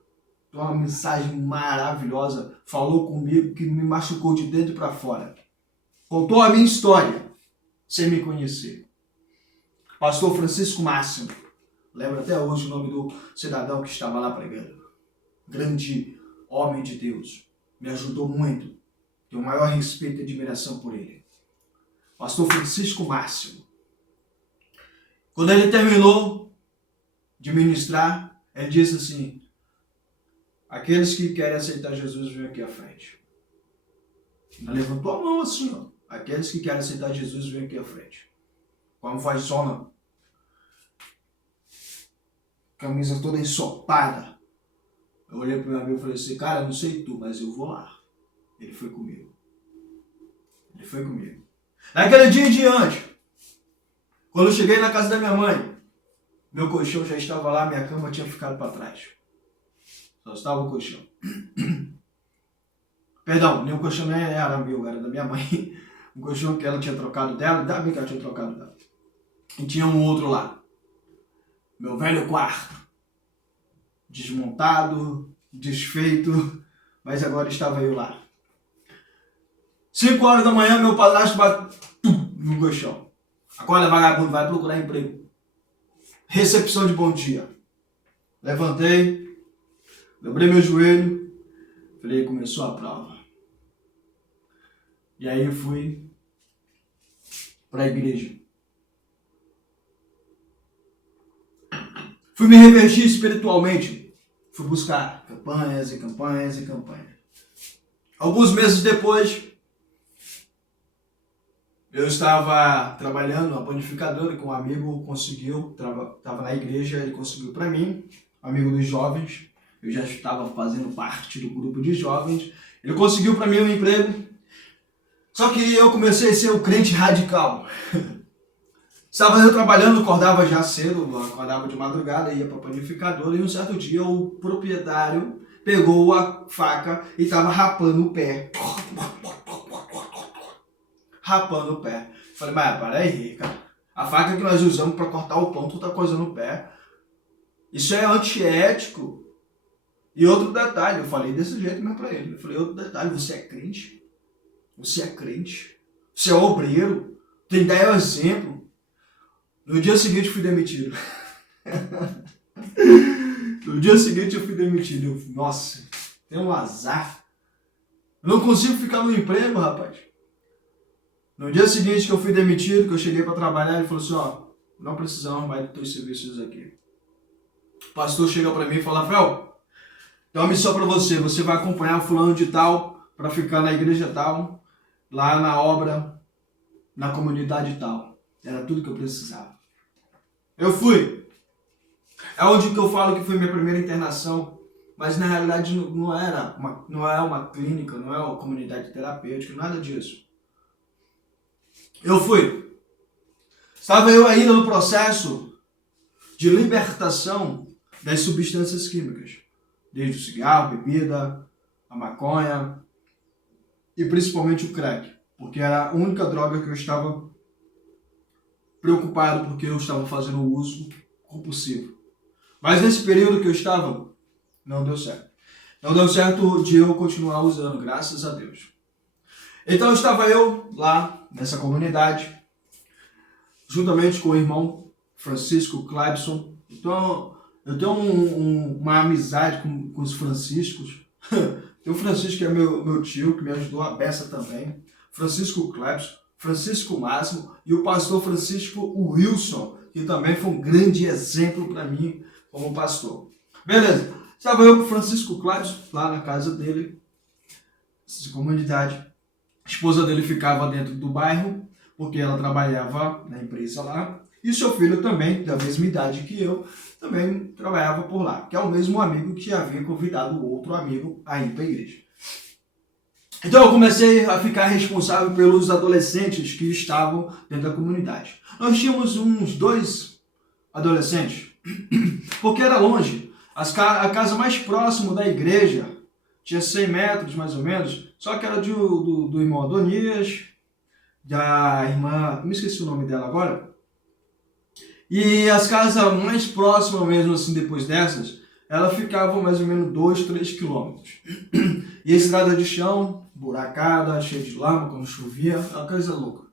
Uma mensagem maravilhosa. Falou comigo que me machucou de dentro para fora. Contou a minha história, sem me conhecer. Pastor Francisco Máximo. Lembro até hoje o nome do cidadão que estava lá pregando. Grande homem de Deus. Me ajudou muito. Tenho o maior respeito e admiração por ele. Pastor Francisco Máximo. Quando ele terminou de ministrar, ele disse assim: aqueles que querem aceitar Jesus, vêm aqui à frente. Ele levantou a mão assim, ó. Aqueles que querem aceitar Jesus, vêm aqui à frente. Como faz zona. Camisa toda ensopada. Eu olhei para o meu amigo e falei assim: cara, não sei tu, mas eu vou lá. Ele foi comigo. Ele foi comigo. Naquele dia em diante, quando eu cheguei na casa da minha mãe, meu colchão já estava lá, minha cama tinha ficado para trás. Só estava o colchão. Perdão, nem o colchão nem era meu, era da minha mãe. Um colchão que ela tinha trocado dela, ainda bem que ela tinha trocado dela. E tinha um outro lá. Meu velho quarto. Desmontado, desfeito, mas agora estava eu lá. 5 horas da manhã, meu padrasto bate no colchão. Acorda, vagabundo, vai procurar emprego. Recepção de bom dia. Levantei, dobrei meu joelho, falei, começou a prova. E aí eu fui para a igreja. Fui me revertir espiritualmente. Fui buscar campanhas e campanhas e campanhas. Alguns meses depois, eu estava trabalhando na panificadora com um amigo, conseguiu, estava na igreja, ele conseguiu para mim, amigo dos jovens, eu já estava fazendo parte do grupo de jovens, ele conseguiu para mim um emprego, só que eu comecei a ser o crente radical. Estava eu trabalhando, acordava já cedo, acordava de madrugada, ia para a panificadora e um certo dia o proprietário pegou a faca e estava rapando o pé. Rapando o pé. Falei, mas para aí, cara. A faca que nós usamos para cortar o pão, tu tá coisando o pé. Isso é antiético. E outro detalhe, eu falei desse jeito mesmo para ele. Eu falei, outro detalhe, você é crente? Você é crente? Você é obreiro? Tem que dar exemplo. No dia seguinte eu fui demitido. No dia seguinte eu fui demitido. Nossa, Tem um azar. Eu não consigo ficar no emprego, rapaz. No dia seguinte que eu fui demitido, que eu cheguei para trabalhar, ele falou assim, ó, não precisamos mais dos teus serviços aqui. O pastor chega para mim e fala, Fel, tem uma missão para você. Você vai acompanhar o fulano de tal para ficar na igreja tal, lá na obra, na comunidade tal. Era tudo que eu precisava. Eu fui. É onde que eu falo que foi minha primeira internação, mas na realidade não é uma clínica, não é uma comunidade terapêutica, nada disso. Eu fui. Estava eu ainda no processo de libertação das substâncias químicas, desde o cigarro, bebida, a maconha e principalmente o crack, porque era a única droga que eu estava preocupado porque eu estava fazendo uso compulsivo. Mas nesse período que eu estava, não deu certo. Não deu certo de eu continuar usando, graças a Deus. Então estava eu lá nessa comunidade, juntamente com o irmão Francisco Clebson. Então eu tenho uma amizade com os Franciscos. Tem o Francisco que é meu tio, que me ajudou a beça também. Francisco Clebson, Francisco Máximo e o pastor Francisco Wilson, que também foi um grande exemplo para mim como pastor. Beleza, estava eu com o Francisco Clebson lá na casa dele, essa comunidade. A esposa dele ficava dentro do bairro, porque ela trabalhava na empresa lá. E o seu filho também, da mesma idade que eu, também trabalhava por lá, que é o mesmo amigo que havia convidado o outro amigo a ir para a igreja. Então eu comecei a ficar responsável pelos adolescentes que estavam dentro da comunidade. Nós tínhamos uns 2 adolescentes, porque era longe. A casa mais próxima da igreja tinha 100 metros mais ou menos, só que era do irmão Adonias, da irmã, me esqueci o nome dela agora. E as casas mais próximas mesmo assim depois dessas, ela ficava mais ou menos 2, 3 quilômetros. E a estrada de chão, buracada, cheia de lama quando chovia, é uma coisa louca.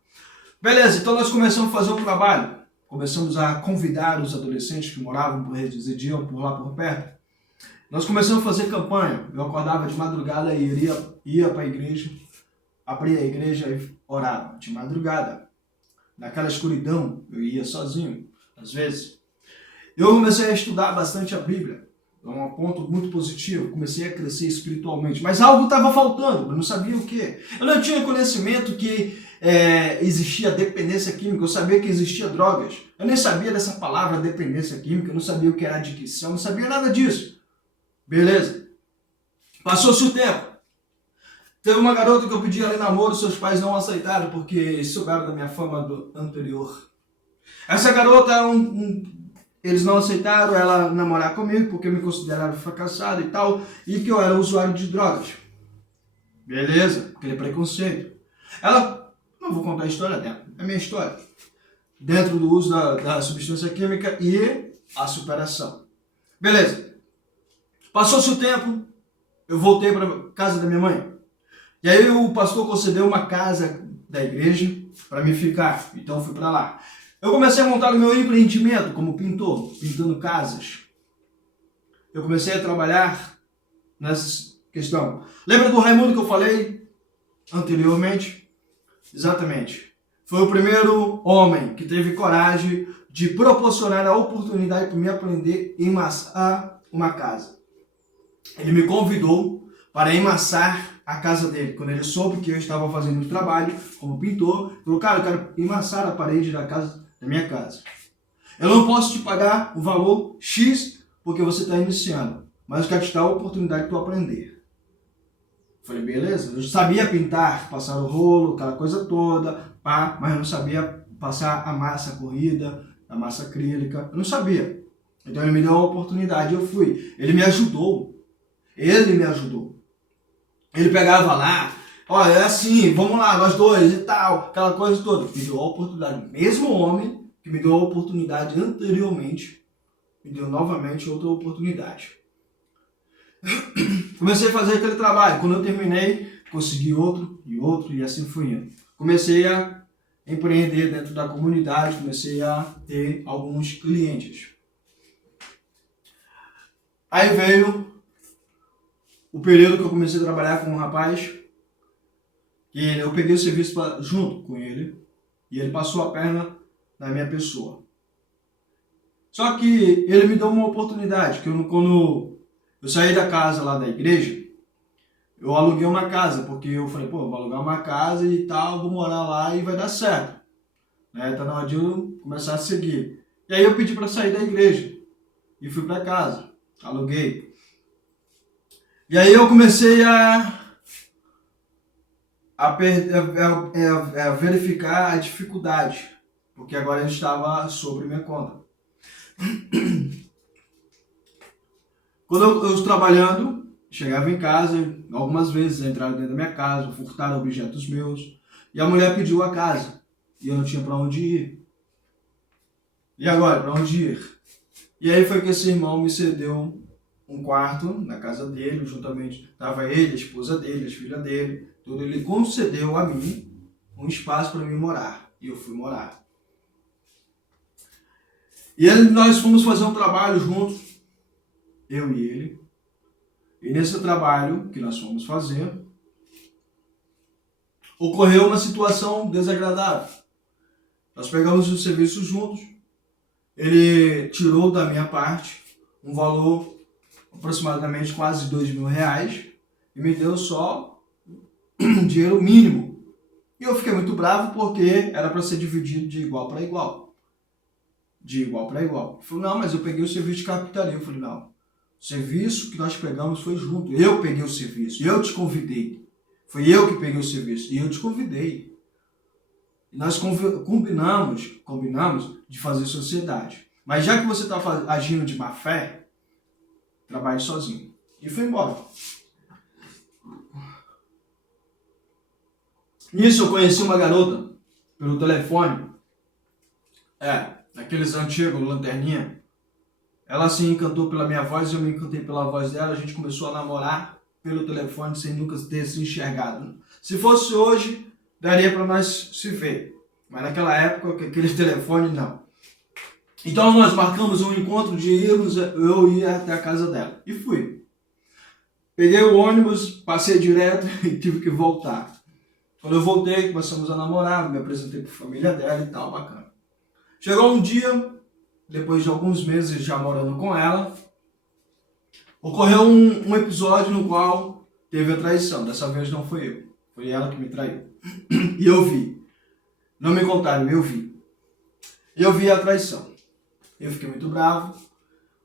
Beleza, então nós começamos a fazer um trabalho. Começamos a convidar os adolescentes que moravam, residiam por lá por perto. Nós começamos a fazer campanha. Eu acordava de madrugada e ia para a igreja, abria a igreja e orava de madrugada. Naquela escuridão, eu ia sozinho, às vezes. Eu comecei a estudar bastante a Bíblia. É um ponto muito positivo. Comecei a crescer espiritualmente. Mas algo estava faltando, eu não sabia o quê. Eu não tinha conhecimento que existia dependência química, eu sabia que existia drogas. Eu nem sabia dessa palavra dependência química, eu não sabia o que era adicção, não sabia nada disso. Beleza. Passou-se o tempo. Teve uma garota que eu pedi ela em namoro, seus pais não aceitaram porque souberam da minha fama do anterior. Essa garota, eles não aceitaram ela namorar comigo porque me consideraram fracassado e tal, e que eu era usuário de drogas. Beleza, aquele preconceito. Ela, não vou contar a história dela, é a minha história. Dentro do uso da substância química e a superação. Beleza. Passou-se o tempo, eu voltei para casa da minha mãe. E aí o pastor concedeu uma casa da igreja para me ficar, então eu fui para lá. Eu comecei a montar o meu empreendimento como pintor, pintando casas. Eu comecei a trabalhar nessa questão. Lembra do Raimundo que eu falei anteriormente? Exatamente. Foi o primeiro homem que teve coragem de proporcionar a oportunidade para me aprender a emassar uma casa. Ele me convidou para emassar a casa dele. Quando ele soube que eu estava fazendo o trabalho como pintor, ele falou, cara, eu quero emassar a parede da minha casa. Eu não posso te pagar o valor X porque você está iniciando, mas eu quero te dar a oportunidade de tu aprender. Eu falei, beleza. Eu sabia pintar, passar o rolo, aquela coisa toda, mas eu não sabia passar a massa corrida, a massa acrílica, eu não sabia. Então ele me deu a oportunidade, eu fui. Ele me ajudou. Ele pegava lá, olha, é assim, vamos lá, nós dois e tal, aquela coisa toda. Me deu a oportunidade. O mesmo homem que me deu a oportunidade anteriormente, me deu novamente outra oportunidade. Comecei a fazer aquele trabalho. Quando eu terminei, consegui outro e assim fui indo. Comecei a empreender dentro da comunidade, comecei a ter alguns clientes. Aí veio o período que eu comecei a trabalhar com um rapaz, e eu peguei o serviço junto com ele, e ele passou a perna na minha pessoa. Só que ele me deu uma oportunidade, que quando eu saí da casa lá da igreja, eu aluguei uma casa, porque eu falei, pô, vou alugar uma casa e tal, vou morar lá e vai dar certo. Tá na hora de eu começar a seguir. E aí eu pedi para sair da igreja e fui para casa, aluguei. E aí eu comecei a verificar a dificuldade, porque agora ele estava sobre minha conta. Quando eu trabalhando, chegava em casa, algumas vezes entraram dentro da minha casa, furtaram objetos meus, e a mulher pediu a casa, e eu não tinha para onde ir. E agora, para onde ir? E aí foi que esse irmão me cedeu um quarto na casa dele, juntamente estava ele, a esposa dele, as filhas dele, tudo. Ele concedeu a mim um espaço para mim morar, e eu fui morar. E nós fomos fazer um trabalho juntos, eu e ele. E nesse trabalho que nós fomos fazer, ocorreu uma situação desagradável. Nós pegamos o serviço juntos, ele tirou da minha parte um valor aproximadamente quase R$2.000 e me deu só um dinheiro mínimo. E eu fiquei muito bravo porque era para ser dividido de igual para igual. De igual para igual. Ele falou, não, mas eu peguei o serviço de carpintaria. Eu falei, não, o serviço que nós pegamos foi junto. Eu peguei o serviço, eu te convidei. Foi eu que peguei o serviço e eu te convidei. E nós combinamos de fazer sociedade. Mas já que você está agindo de má fé, trabalhe sozinho. E foi embora. Nisso eu conheci uma garota pelo telefone. Aqueles antigos, lanterninha. Ela se encantou pela minha voz e eu me encantei pela voz dela. A gente começou a namorar pelo telefone sem nunca ter se enxergado. Se fosse hoje, daria para nós se ver. Mas naquela época, aquele telefone, não. Então nós marcamos um encontro de irmos, eu ia até a casa dela. E fui. Peguei o ônibus, passei direto e tive que voltar. Quando eu voltei, começamos a namorar, me apresentei para a família dela e tal, bacana. Chegou um dia, depois de alguns meses já morando com ela, ocorreu um episódio no qual teve a traição. Dessa vez não foi eu, foi ela que me traiu. E eu vi. Não me contaram, eu vi. Eu vi a traição. Eu fiquei muito bravo,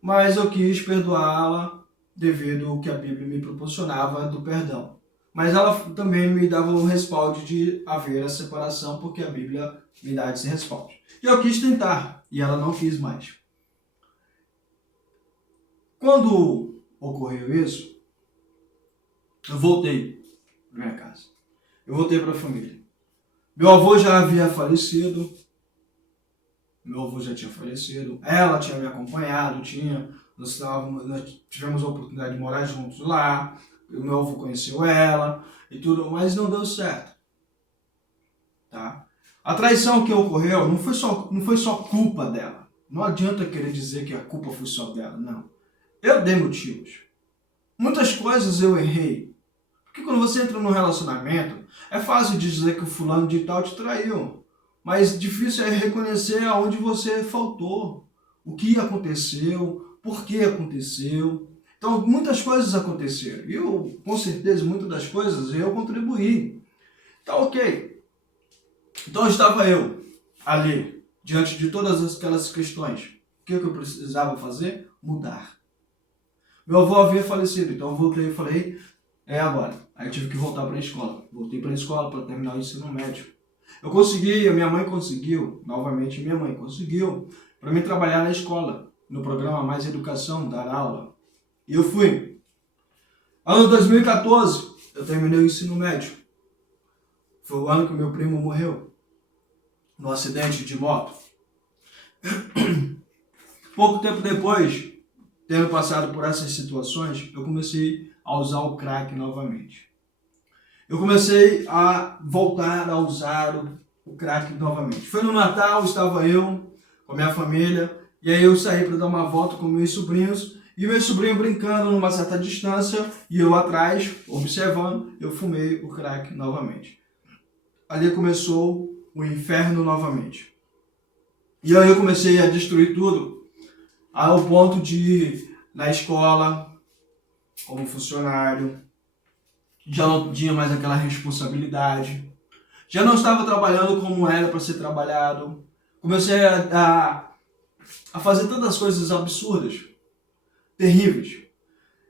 mas eu quis perdoá-la devido ao que a Bíblia me proporcionava do perdão. Mas ela também me dava o respaldo de haver a separação, porque a Bíblia me dá esse respaldo. E eu quis tentar, e ela não quis mais. Quando ocorreu isso, eu voltei para minha casa. Eu voltei para a família. Meu avô já havia falecido. Ela tinha me acompanhado, nós tivemos a oportunidade de morar juntos lá. O meu avô conheceu ela e tudo, mas não deu certo. Tá? A traição que ocorreu não foi só culpa dela. Não adianta querer dizer que a culpa foi só dela, não. Eu dei motivos. Muitas coisas eu errei. Porque quando você entra num relacionamento, é fácil dizer que o fulano de tal te traiu. Mas difícil é reconhecer aonde você faltou. O que aconteceu, por que aconteceu. Então, muitas coisas aconteceram. E eu, com certeza, muitas das coisas eu contribuí. Então, ok. Então, estava eu ali, diante de todas aquelas questões. O que eu precisava fazer? Mudar. Meu avô havia falecido, então eu voltei e falei, agora. Aí eu tive que voltar para a escola. Voltei para a escola para terminar o ensino médio. Eu consegui, a minha mãe conseguiu, novamente minha mãe conseguiu, para mim trabalhar na escola, no programa Mais Educação, dar aula. E eu fui. Ano 2014, eu terminei o ensino médio. Foi o ano que meu primo morreu, no acidente de moto. Pouco tempo depois, tendo passado por essas situações, eu comecei a usar o crack novamente. Eu comecei a voltar a usar o crack novamente. Foi no Natal, estava eu com a minha família, e aí eu saí para dar uma volta com meus sobrinhos, E meu sobrinho brincando numa certa distância e eu atrás, observando, eu fumei o crack novamente. Ali começou o inferno novamente. E aí eu comecei a destruir tudo, ao ponto de ir na escola, como funcionário, já não tinha mais aquela responsabilidade, já não estava trabalhando como era para ser trabalhado, comecei a fazer tantas coisas absurdas, terríveis.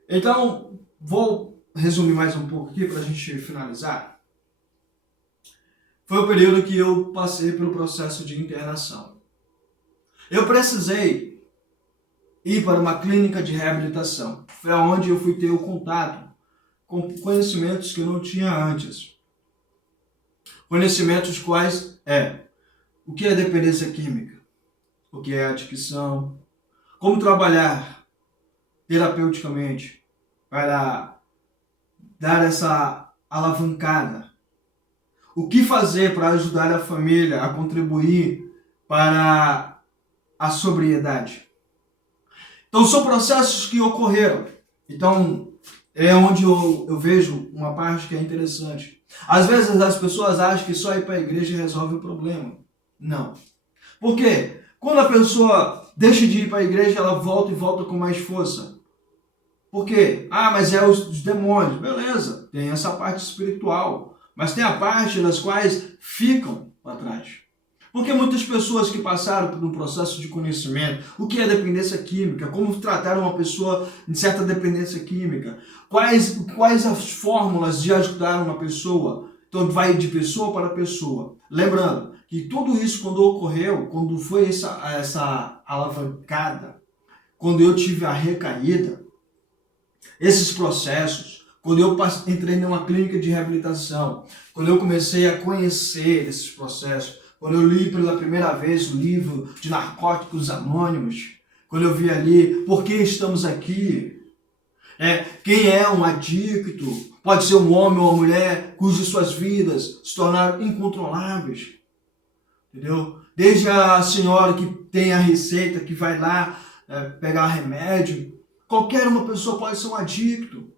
Então, vou resumir mais um pouco aqui para a gente finalizar. Foi o período que eu passei pelo processo de internação. Eu precisei ir para uma clínica de reabilitação. Foi onde eu fui ter o contato com conhecimentos que eu não tinha antes. Conhecimentos quais o que é dependência química, o que é adicção, como trabalhar terapeuticamente para dar essa alavancada, o que fazer para ajudar a família a contribuir para a sobriedade. Então são processos que ocorreram. Então é onde eu vejo uma parte que é interessante. Às vezes as pessoas acham que só ir para a igreja resolve o problema. Não. Por quê? Quando a pessoa deixa de ir para a igreja, ela volta e volta com mais força. Por quê? Mas é os demônios. Beleza, tem essa parte espiritual. Mas tem a parte das quais ficam para trás. Porque muitas pessoas que passaram por um processo de conhecimento, o que é dependência química, como tratar uma pessoa em certa dependência química, quais as fórmulas de ajudar uma pessoa, então vai de pessoa para pessoa. Lembrando que tudo isso quando ocorreu, quando foi essa alavancada, quando eu tive a recaída, esses processos, quando eu entrei numa clínica de reabilitação, quando eu comecei a conhecer esses processos, quando eu li pela primeira vez o livro de Narcóticos Anônimos, quando eu vi ali por que estamos aqui, quem é um adicto, pode ser um homem ou uma mulher cujas suas vidas se tornaram incontroláveis, entendeu? Desde a senhora que tem a receita, que vai lá pegar remédio, qualquer uma pessoa pode ser um adicto.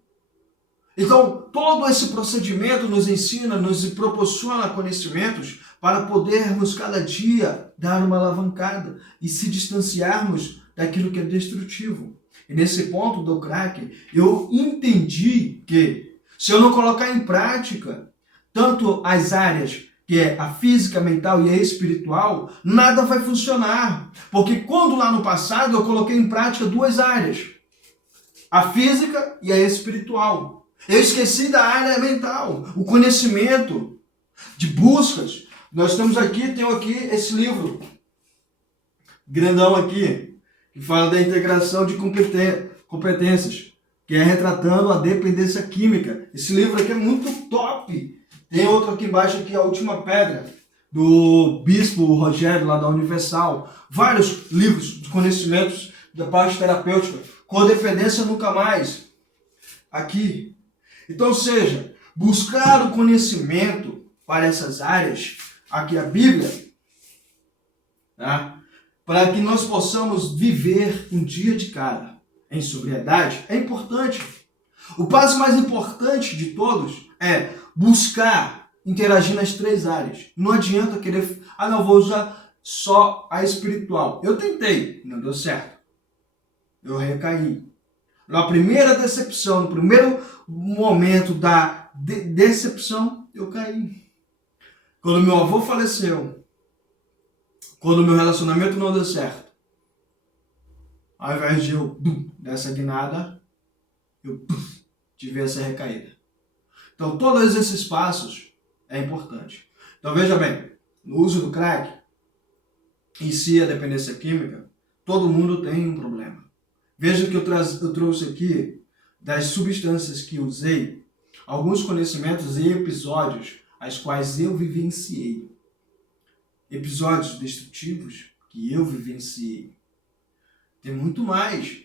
Então, todo esse procedimento nos ensina, nos proporciona conhecimentos para podermos cada dia dar uma alavancada e se distanciarmos daquilo que é destrutivo. E nesse ponto do crack, eu entendi que se eu não colocar em prática tanto as áreas que é a física, mental e a espiritual, nada vai funcionar. Porque quando lá no passado eu coloquei em prática duas áreas, a física e a espiritual, eu esqueci da área mental, o conhecimento de buscas. Nós tenho aqui esse livro, grandão aqui, que fala da integração de competências, que é retratando a dependência química. Esse livro aqui é muito top. Tem outro aqui embaixo, aqui, A Última Pedra, do Bispo Rogério, lá da Universal. Vários livros de conhecimentos da parte terapêutica. Codependência nunca mais. Aqui. Então, ou seja, buscar o conhecimento para essas áreas, aqui a Bíblia, tá? Para que nós possamos viver um dia de cada em sobriedade, é importante. O passo mais importante de todos é buscar interagir nas três áreas. Não adianta querer, não, vou usar só a espiritual. Eu tentei, não deu certo. Eu recaí. Na primeira decepção, no primeiro momento da decepção, eu caí. Quando meu avô faleceu, quando meu relacionamento não deu certo, ao invés de eu dessa guinada, eu tive essa recaída. Então, todos esses passos é importante. Então, veja bem, no uso do crack, em si a dependência química, todo mundo tem um problema. Veja que eu trouxe aqui, das substâncias que usei, alguns conhecimentos e episódios as quais eu vivenciei. Episódios destrutivos que eu vivenciei. Tem muito mais.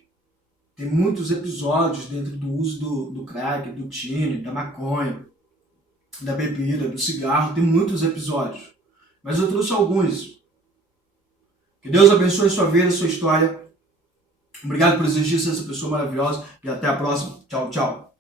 Tem muitos episódios dentro do uso do crack, do tine, da maconha, da bebida, do cigarro. Tem muitos episódios. Mas eu trouxe alguns. Que Deus abençoe sua vida, sua história. Obrigado por existir, ser essa pessoa maravilhosa e até a próxima. Tchau, tchau.